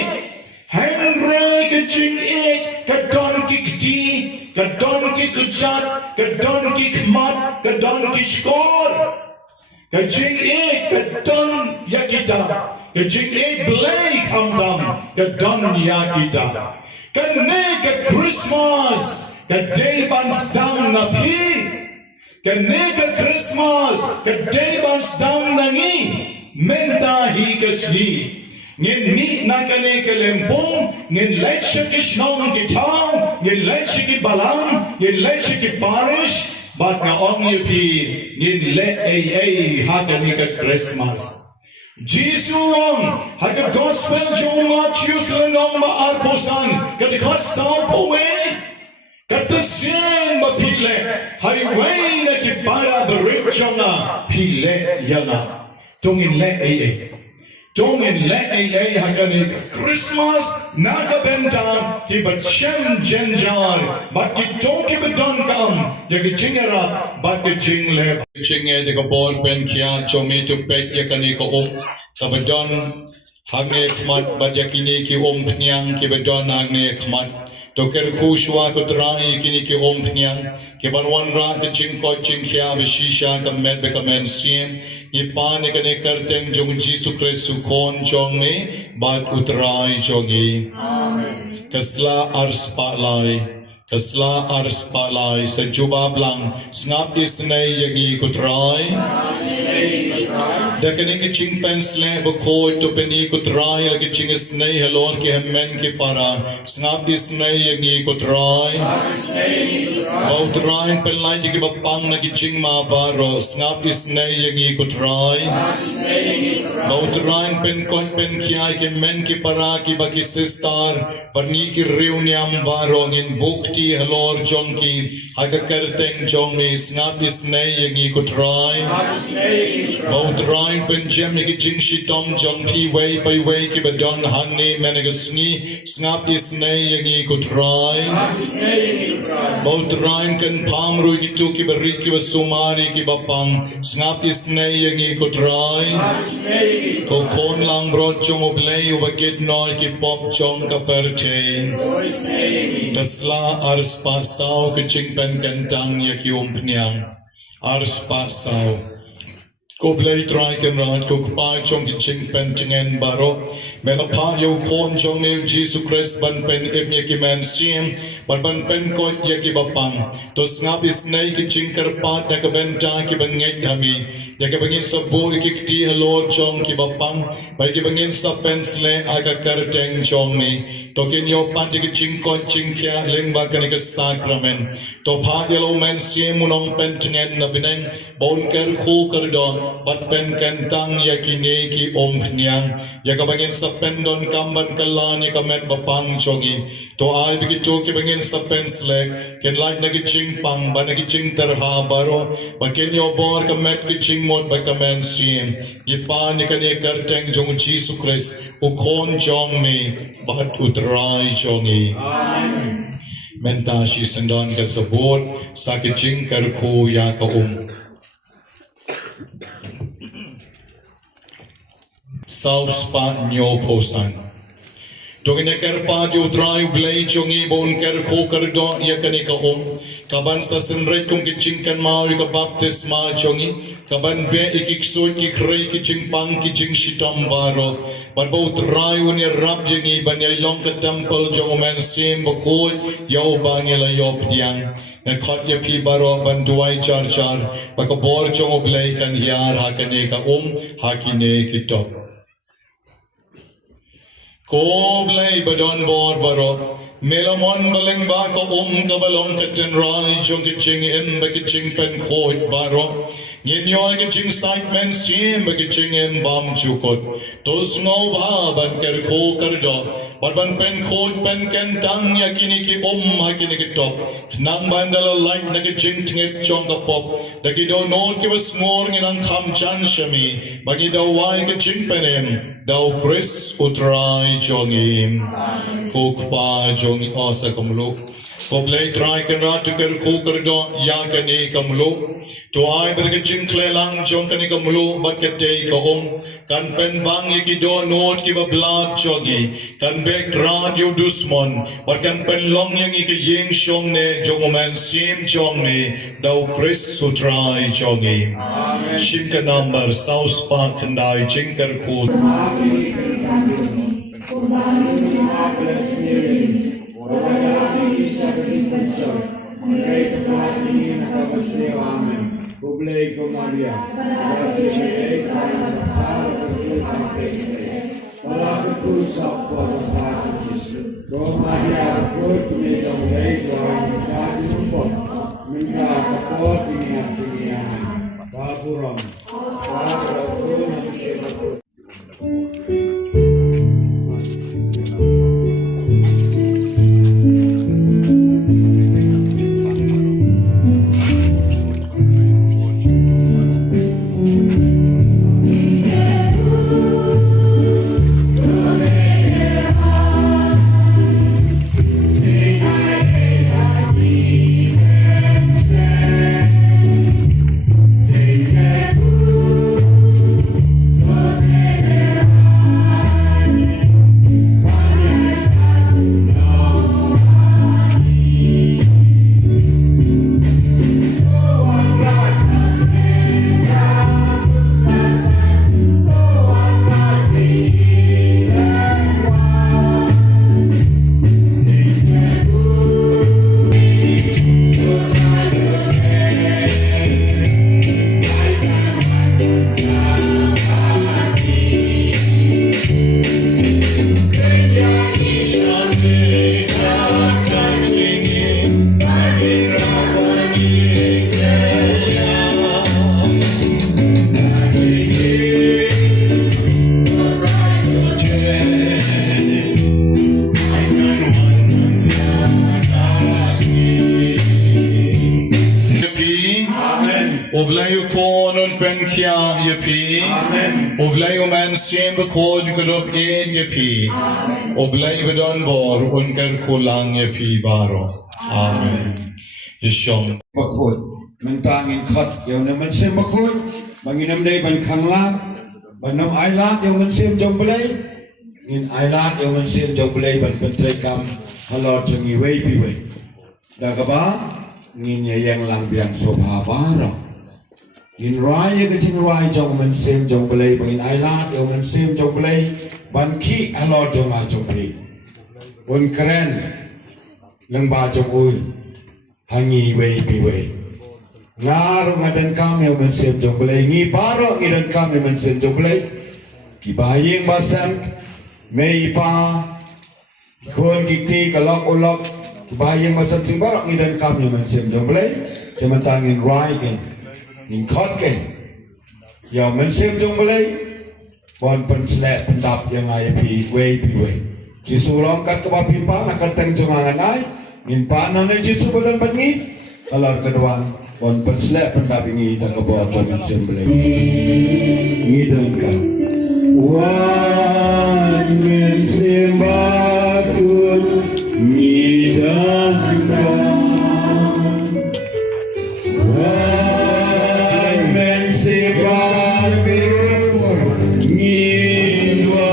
Henry kecing kadon kikti, kadon kikujat, kadon kikmat, kadon kishkor, kecing kadon yakita, kecing blay kamdam, kadon yakita. Kene ke Christmas, ke day bans down na pi. Kene ke Christmas, ke day bans down na ni. Menta hi kasli. Ngin ni na kene ke lempong, ngin leit siya ki shnong ki tang, ngin leit siya ki balang, ngin leit siya ki parish, bat nga ong yu pi, ngin le ha kene ke Christmas. Jesus, haka gospel jong Matthews lenong maarposan, katikat sampo kata sin mapile, highway na kipara berikjong na pile yana, tongin le haka ni Christmas nakabenta ki bat shem jenjar, bat ki toki bedon kam, ya ki jingerat, bat ki jingle. Jinge de ko bor pen kia chomi tu pek ya kani ko kabedon hangne khmat bat ya kini ki pnyang ki bedon hangne khmat toker khushwa ko drani kini ki pnyang ki barwan ra ke jing ko jing kia be shisha ka med be ka men sien ipan ni kani kerteng jong Jesu Kristus kon jong ni bat utrai jongi. Amen. Kasla ars palai sejubab lang ngap isnei yagi kutrai. Dakani ki ching pensle bokoi to peni kutrai lagi ching isnei halon ki hammen ki para ngap isnei yagi kutrai. Bautrain pelai ki bapang na ki ching ma baro ngap isnei yagi kutrai. Bautrain pen kon pen kiai ki men ki para ki baki sistar parni ki riewngeit baro ngin bukti halor jonki aga kerteng jongi ngap isnei yagi kutrai. Bautrain pen jem ki ching shitom jonki way by way ki badon hanni menegasni ngap isnei yagi kutrai. Bautrain kan pamru ki tu ki bari ki basumari ki bapang ngap isnei yagi kutrai. Ko kon lang bro jong oblei ubakit noi ki pop jong ka perche. Tasla ars pasau ke ching pen kentang ya ki umpniang. Ars pasau. Ko blei try kan ran ko pa jong ki ching pen chingen baro. Mena pa yo kon jong ni Jesu Christ ban pen emye ki men sim ban pen ko ya ki bapang. Tos ngap isnei ki ching karpat ya ka benta ki bangit kami. Ya ka bangin sa boy ki kti halor jong ki bapang. Bai ki bangin sa pensle aga kerteng jong ni. Tokin yo pat ki ching ko ching kya leng ba kan ka sakramen. To pa yelo men sim munong pen chingen na bineng bon ker khu kar don pat pen kentang ya ki ne ki nyang. Ya ka bangin sa pendon kamban kalani ka met bapang jongi. To ay bigi to ki bangin sa pensle ken like na ki ching pang ba na ki ching terha baro ba ken yo bor ka met ki ching mod ba ka men sim. Ipa ni ka ne kerteng jong Jesu Christ u kon jong ni bat utrai jongi. Amen. Menta shi sendon ka sabot sa ki ching kar ko ya ka Saus pa nyo posan. Tungin kerpa jo try blay chungi bon ker ko kerdo ya kani ka kaban sa senret kung kichingkan mau ka baptisma chungi kaban be ikiksut ki krei ki chingpang ki ching shitam baro barbo try un ya rap yengi banyay long ka temple jo men sim bokoi yo bangela yo pdiang na khat ya pi baro ban duai char baka bor jo blay kan yar ha kani ka hakine kitop. Ko blay badon bor baro melamon baleng ba ko ka balong katen rai jong kiching em ba kiching pen khoi baro yin yo kiching site men sim ba kiching em bam chukot to sngo ba ban ker ko kardo ban pen khoi pen ken tang ya kini ki ha kini ki top nang bandala like na kiching tinget chong ka pop da ki do not ki was ngor nginang kham chan shami bagi do wai kiching penem Daw Chris utrai jongim kukpa jongi asa kamlu koblay try kan ra tu ker ko kardo ya kani kamlu to ai berge chinkle lang jong kani kamlu bakete ka kan pen bang ki do not ki bablat jogi kan bek radio dusmon but kan pen long yang ki yeng shong ne jogoman sim jong ne daw Chris utrai jogi shim ka number south park kandai chinkar ko Publico Maria, Palavra cruz ao povo Jesus. Com Maria, corpo me dá leito, a vontade no pó. Me dá a porta e minha Papuram. Palavra cruz, Oblayu konun penkia yepi. Oblayu man sim bekod kudup yepi. Oblayu bedon bor unker kulang yepi baro. Amen. Yishom. บักพูดมันต่างอินคอดเดี๋ยวนี้มันเสียมบักพูดบางอินน้ำได้บันขังลาดบันน้ำไอลาดเดี๋ยวมันเสียมจงเปลยอินไอลาดเดี๋ยวมันเสียมจงเปลยบันเป็นไตรกรรมฮัลโหลจึงอีเว้ยพี่เว้ยดากบ้างินยังหลังเบียงโซภาบาระอินไรก็จึงไรจงมันเสียมจงเปลยบางอินไอลาดเดี๋ยวมันเสียมจงเปลยบันขี้ฮัลโหลจงมาจงเปลยบนเครนเรื่องบาจงอุยhangi wei pi wei ngaru ngadan kami men sem jong belai ngi paro ngidan kami men sem jong belai ki baying basam mei pa kon kiti kalok ulok ki baying basam tu paro ngidan kami men sem jong belai keman tangin rai ke in khot ke ya men sem jong belai bon pen slap pen dap yang ai pi wei ji sulong kat ke pi pa nak teng jong angan ai in panang na Jesu badan pangi kalau kedua pon penslap pendapingi dan kebawa pon sembelih ngidangkan wan men sembakun ngidangkan wan men sembakun ngidangkan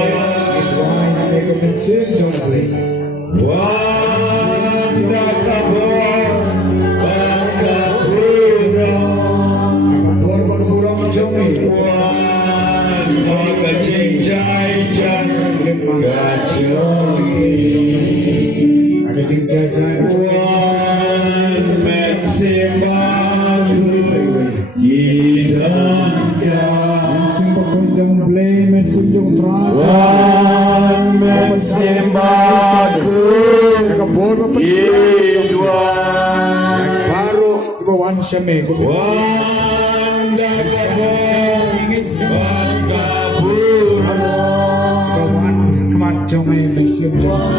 Shame. Wanda Come on, John, John.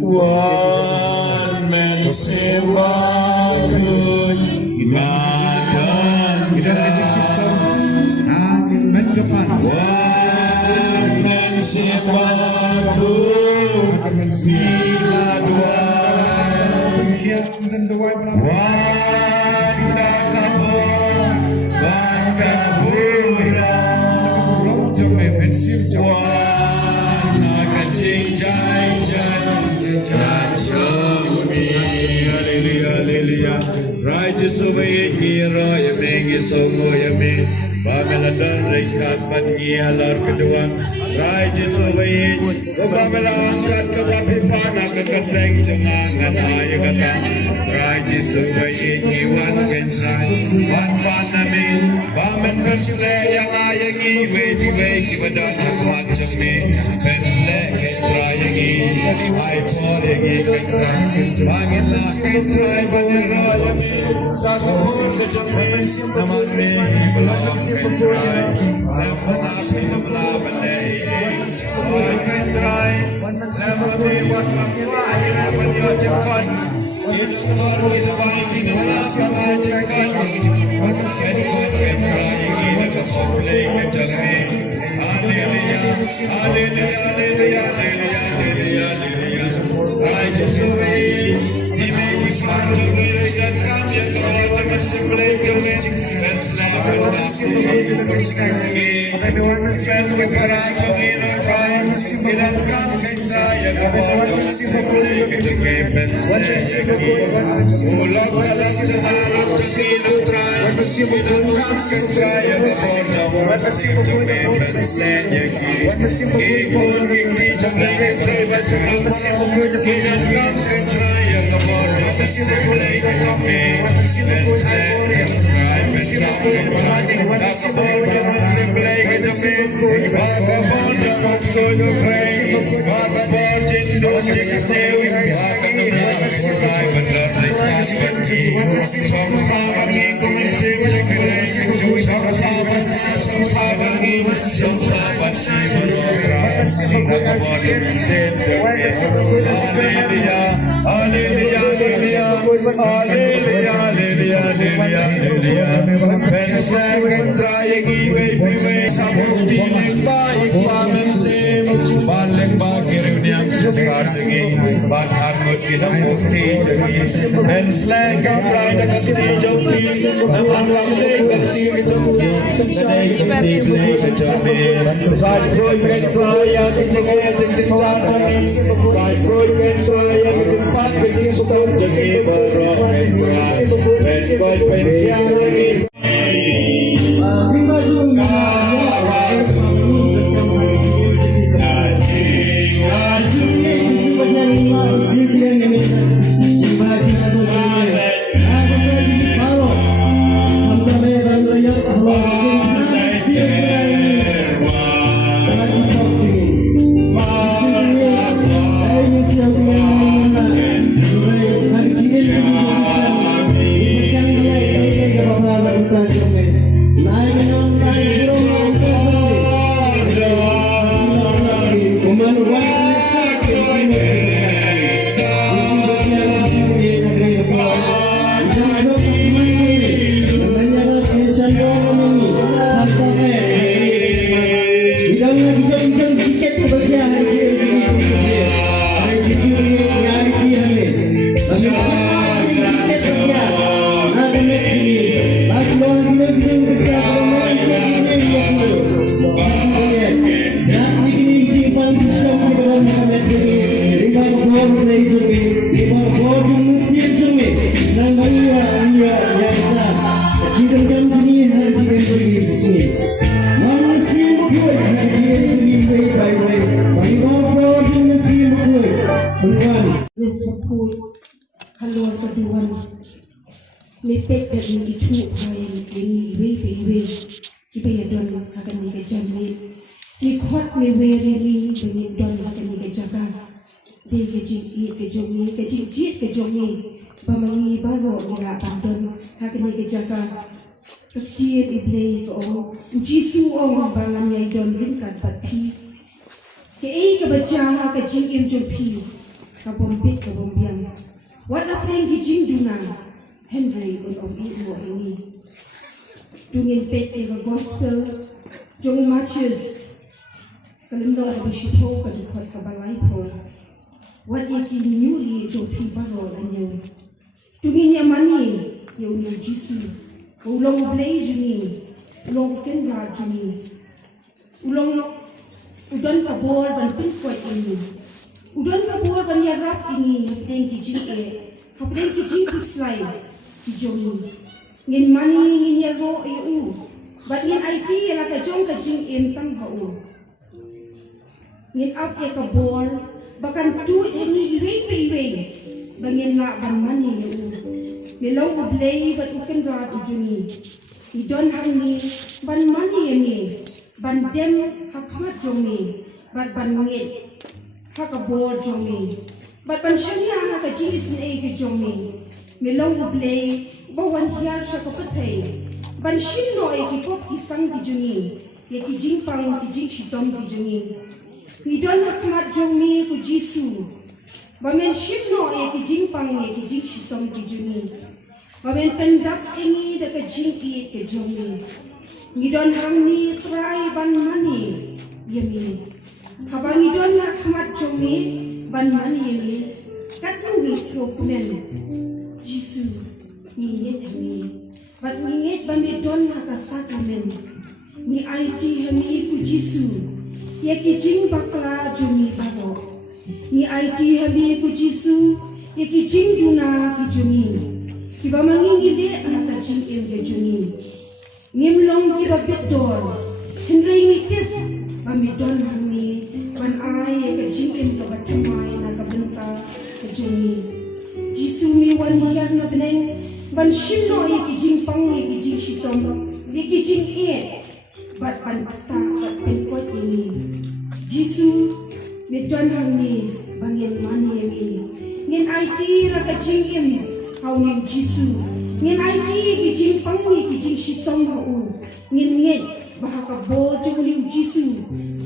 One man sembakun One man sembakun Righteous away, Nira, Yaming, Songo, Yami, Bameladan, Rikat, Bangi, Alar, Kaduan, Righteous away, Bamela, Kat, Kapapipana, Kakatang, Jangang, and Ayagata, Righteous away, Niwan, Gensai, One Panami, Baman, Slay, Yang Ayagi, wait, Kivadan, watch me, Pensle, Trying, I for a gig and transit, Bangin, try, Banera, Takapur, the James, the Mane, Belong and try, Never ask me to love and I can try, never be what you are, never your Japan. It's for with the Viking of last and I can try again at a play at Jeremy. Hallelujah, hallelujah, hallelujah, hallelujah, righteous away. He may be found to be and come to the Lord and simply to it. And slap and nasty. Everyone is spent with Parato in a triumph. He then comes and try and go on to simply to game and slay. Oh, Lord, well, us to have to see the triumph. He then comes and try and go on to game and slay. He could be to make it save it to the simple. He then comes and try and go on to simply to me. And slay. I'm a champion. That's a ball to simply to me. Vagabond, so you praise. Vagabond, in no Jesus' name. Vagabond, I'm another country. Some Savani, come and sing the creation. Some Savani, some Savani,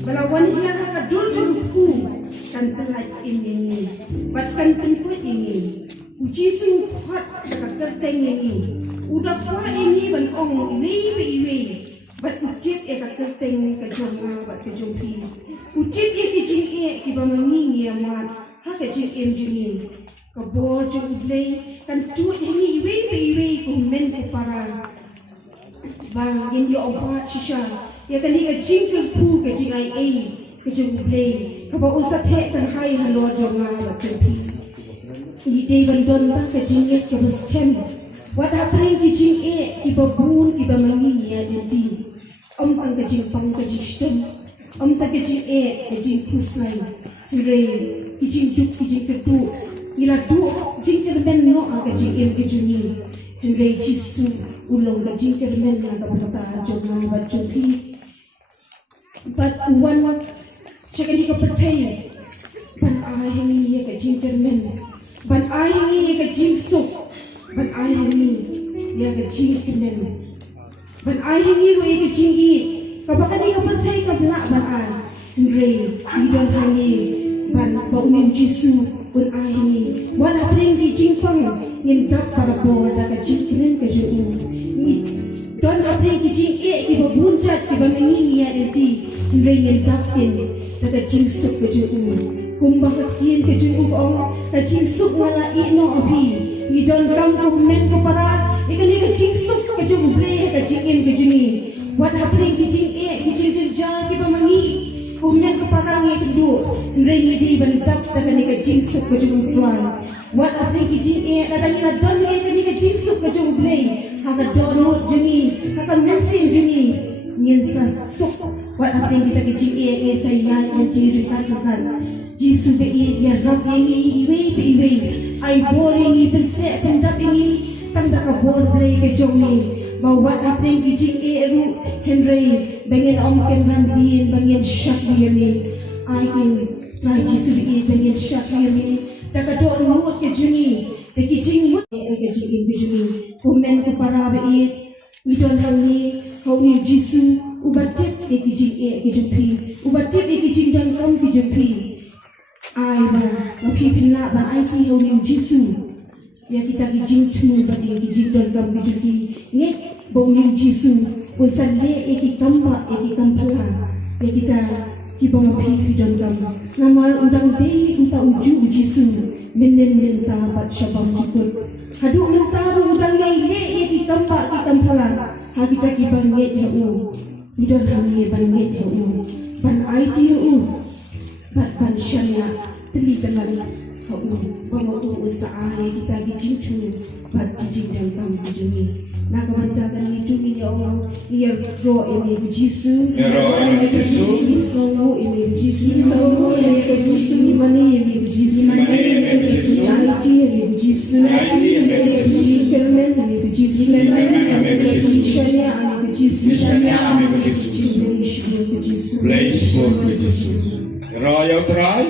Balawan hiya ka dul-dul-ku kan telat ini. Batkan tentu ini. Uji sungkuat dekat kerteng ini. Udah kuah ini ban ong iwe. Bat ujib kat kerteng ke jonga bat ke jongki. Ujib ke jing kiba mengingi amat. Ha ke jing juni. Kebo jong blay kan tuat ini iwe ku men ku para. Bang in yo obat shisha. Ya kan ni ke jing ku ke jing ai ke jong blay. Kebo unsat he kan hai halo jonga bat jongki. Di bandon tak kejinget ke beskem. Wadah pering kejinget ki babun ki bamangi ya di. Om tang kejing pang kejing stem. Om tak kejinget kejing kusai. Hire kejing juk kejing ketu. Ila du jing kerben no a kejing em kejuni. Hire jisu ulong kejing kerben na kapata jonga bajuki. But one cakap ke percaya. Ban ahli ya kejing kerben. Ban ahi ke jing suk, ban ahi ya ke jing kenen, ban ahi ro ke jing i, kabakan ni kapatai kabla ban ai, Andre idon hani ban baumin jisu ban ahi, wan apring di jing pang yin tak para bor da ke jing kenen ke juu, don apring di jing ki babuncat ki bamengi ya enti, Andre yin tak kin da ke jing suk ke juu. Kumbang kecil ke jenguk ong, kecil suk wala ino api. Idon kam komen ko para, ikan ni kecil suk ke jenguk bre, kecil em ke jeni. Wat hapring kecil jerja ki pamangi. Komen ko para ni kedu, nrengi di bentak tak ni kecil suk ke jenguk tuan. Wat hapring kecil ada ni don ni kecil suk ke jenguk bre. Haka donut jeni, haka mensin jeni. Nyensa suk, wat hapring kita kecil saya yang diri katakan. Jisu ke ia rap ini iwe ai boring i pense pendap ini tanda ka bor play ke jongi bawa apeng kijing ru Henry bengen om kenran din bengen syak yemi ai in try Jisu i bengen syak yemi taka do nuot ke juni de kijing mut ke kijing ke juni komen ko para be we don't how ni Jisu ubatip ke kijing ke juni ubatip ke kijing dan kom ke juni ai ba pipin na ban ai ti ho ni Jisu ya kita kijing tu ba di kijing don kam kijing nge bo ni Jisu pun sande ki kamba ki kampala ya kita ki ba pipi don kam namal undang de uta uju Jisu menen ta bat syabam ikut hadu menta undang ngai le ki kamba ki kampala ha kita ki ban nge ya u idon kami ban nge ya u ban ai ti u ban syanya teli dengan kau bawa usaha ayah kita dijincu bat dijinjang kami dijuni nak kemanjakan itu ya Allah ia roh ini Yesus Yesus ini Yesus ini mana ini Yesus Naiti ini Yesus Kermen ini Yesus Mishanya ini Yesus Place for Jesus. Royal try.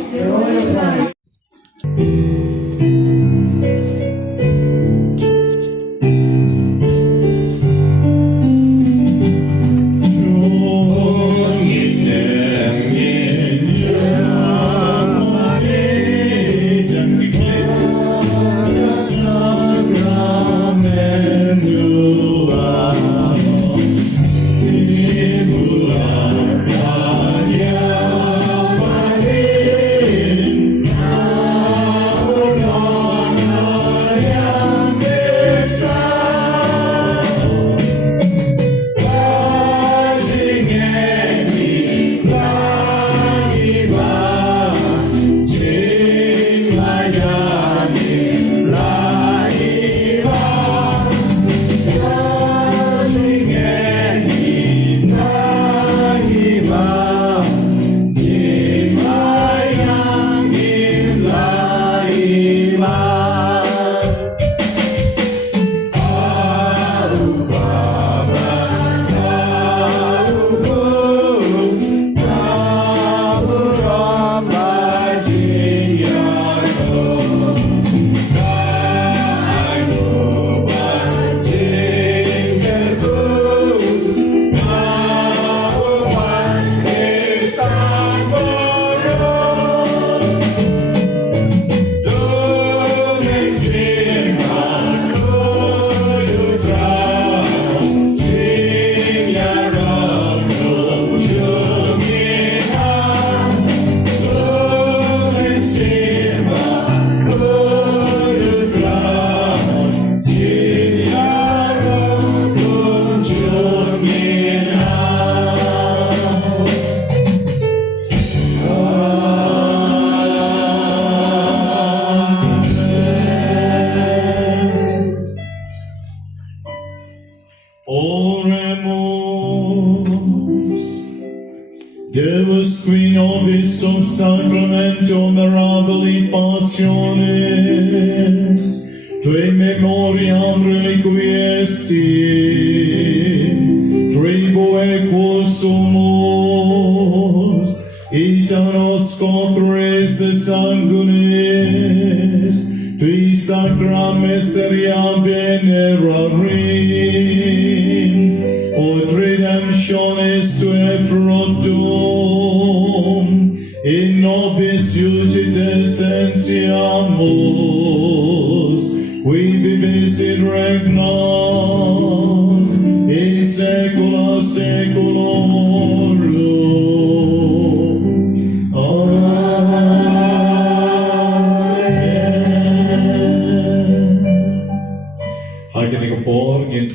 of Sacramento Mirabili Passiones, Tue memoriam reliquiesti, tribo equos sumus, itanos copres sanguinis, Tui sacra mysteria venerarim, od redemptionis Tue fructum, in nobis iudice sensiamus, qui vivis in regnas, in saecula saeculorum. Amen. Hagen ik op in het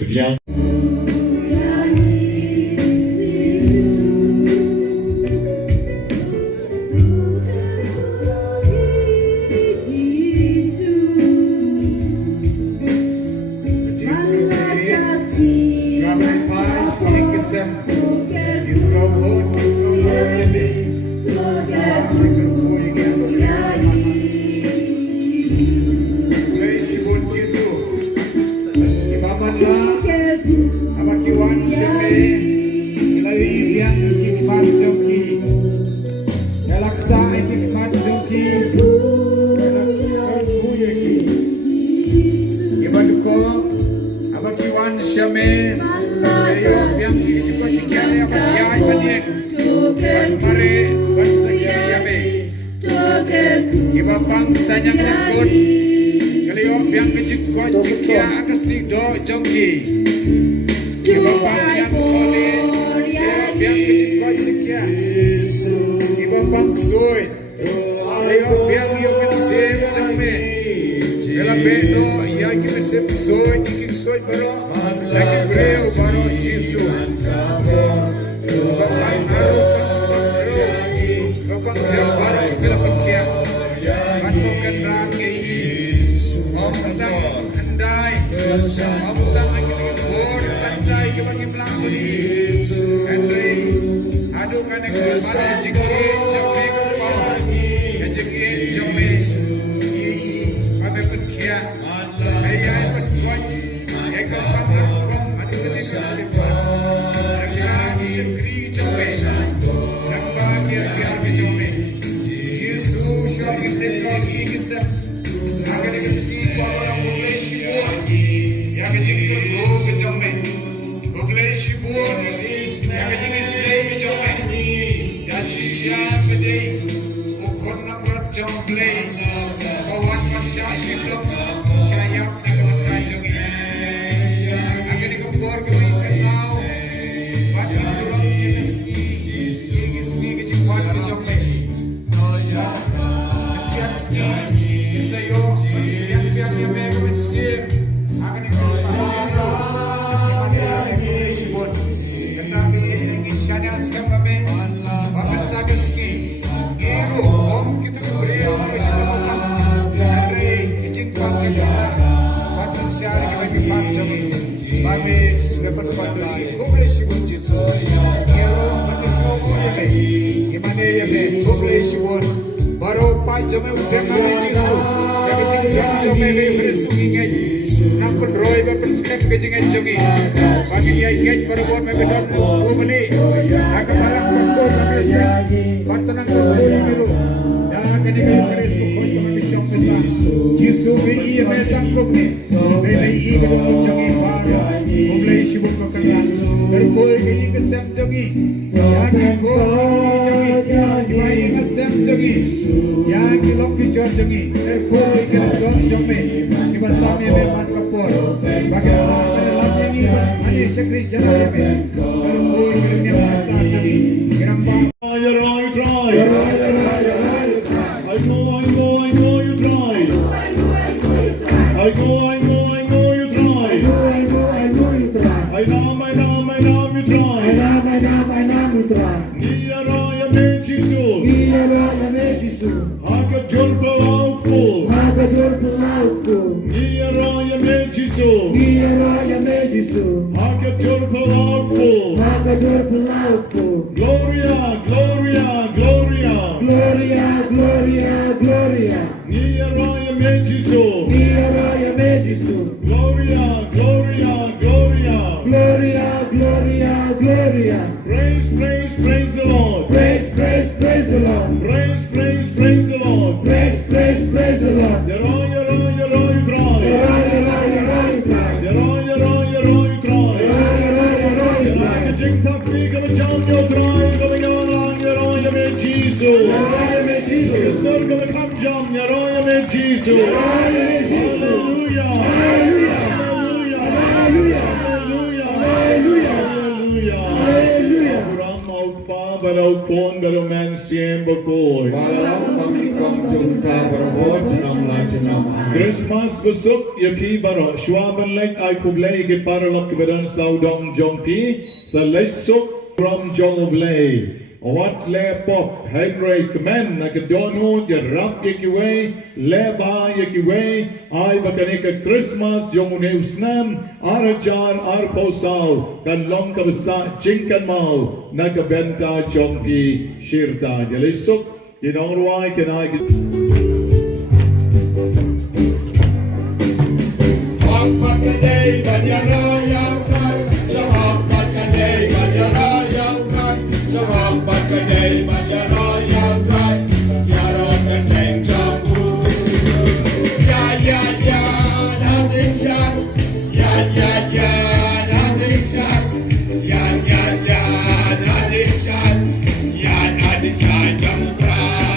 Gloria, gloria, gloria. Gloria, Niaraya Mejiso, Gloria, Mejisu, Gloria, Gloria, Gloria. Gloria, Gloria, Gloria. Praise, praise, praise the Lord. Praise, praise, praise the Lord. Praise, praise, praise the Lord. Praise, praise, praise the Lord. Yara, yara, yara, you try. Yara, yara, yara, you try. Yara, yara, yara, you try. Yara, yara, yara, you Yara, try. you jing tak me, come a jump, you try. Come a yara, yara, you me Jesus. Yara, you me Jesus. Sir, come a come jump, yara, you me Jesus. Yara, you me Jesus. Hallelujah. Hallelujah. Hallelujah. Hallelujah. Hallelujah. Hallelujah. Hallelujah. Hallelujah. Ram out pa, barau kon, barau man siem bakoy. Balam panglikong junta berbot jenam la jenam. Christmas besuk ya pi baro shwaban lek ai kublei ke paralok bedan saudong jongpi sa lesuk from jonglei wat le pop Henry men na ke dono ya rap ye ki way le ba ye ki way ai bakane ke Christmas jongune usnam arajar ar posau kan long ka besa jingkan mau na ke benta jongpi shirta ya lesuk dinongruai kan ai Selamat kedai banyak rayakan. Selamat kedai banyak rayakan. Selamat kedai banyak rayakan. Tiada kendeng campur. Ya ya ya, nothing shot. Ya ya ya, nothing shot. Ya ya ya, nothing shot. Ya nothing shot, don't cry.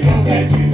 Come back, Jesus.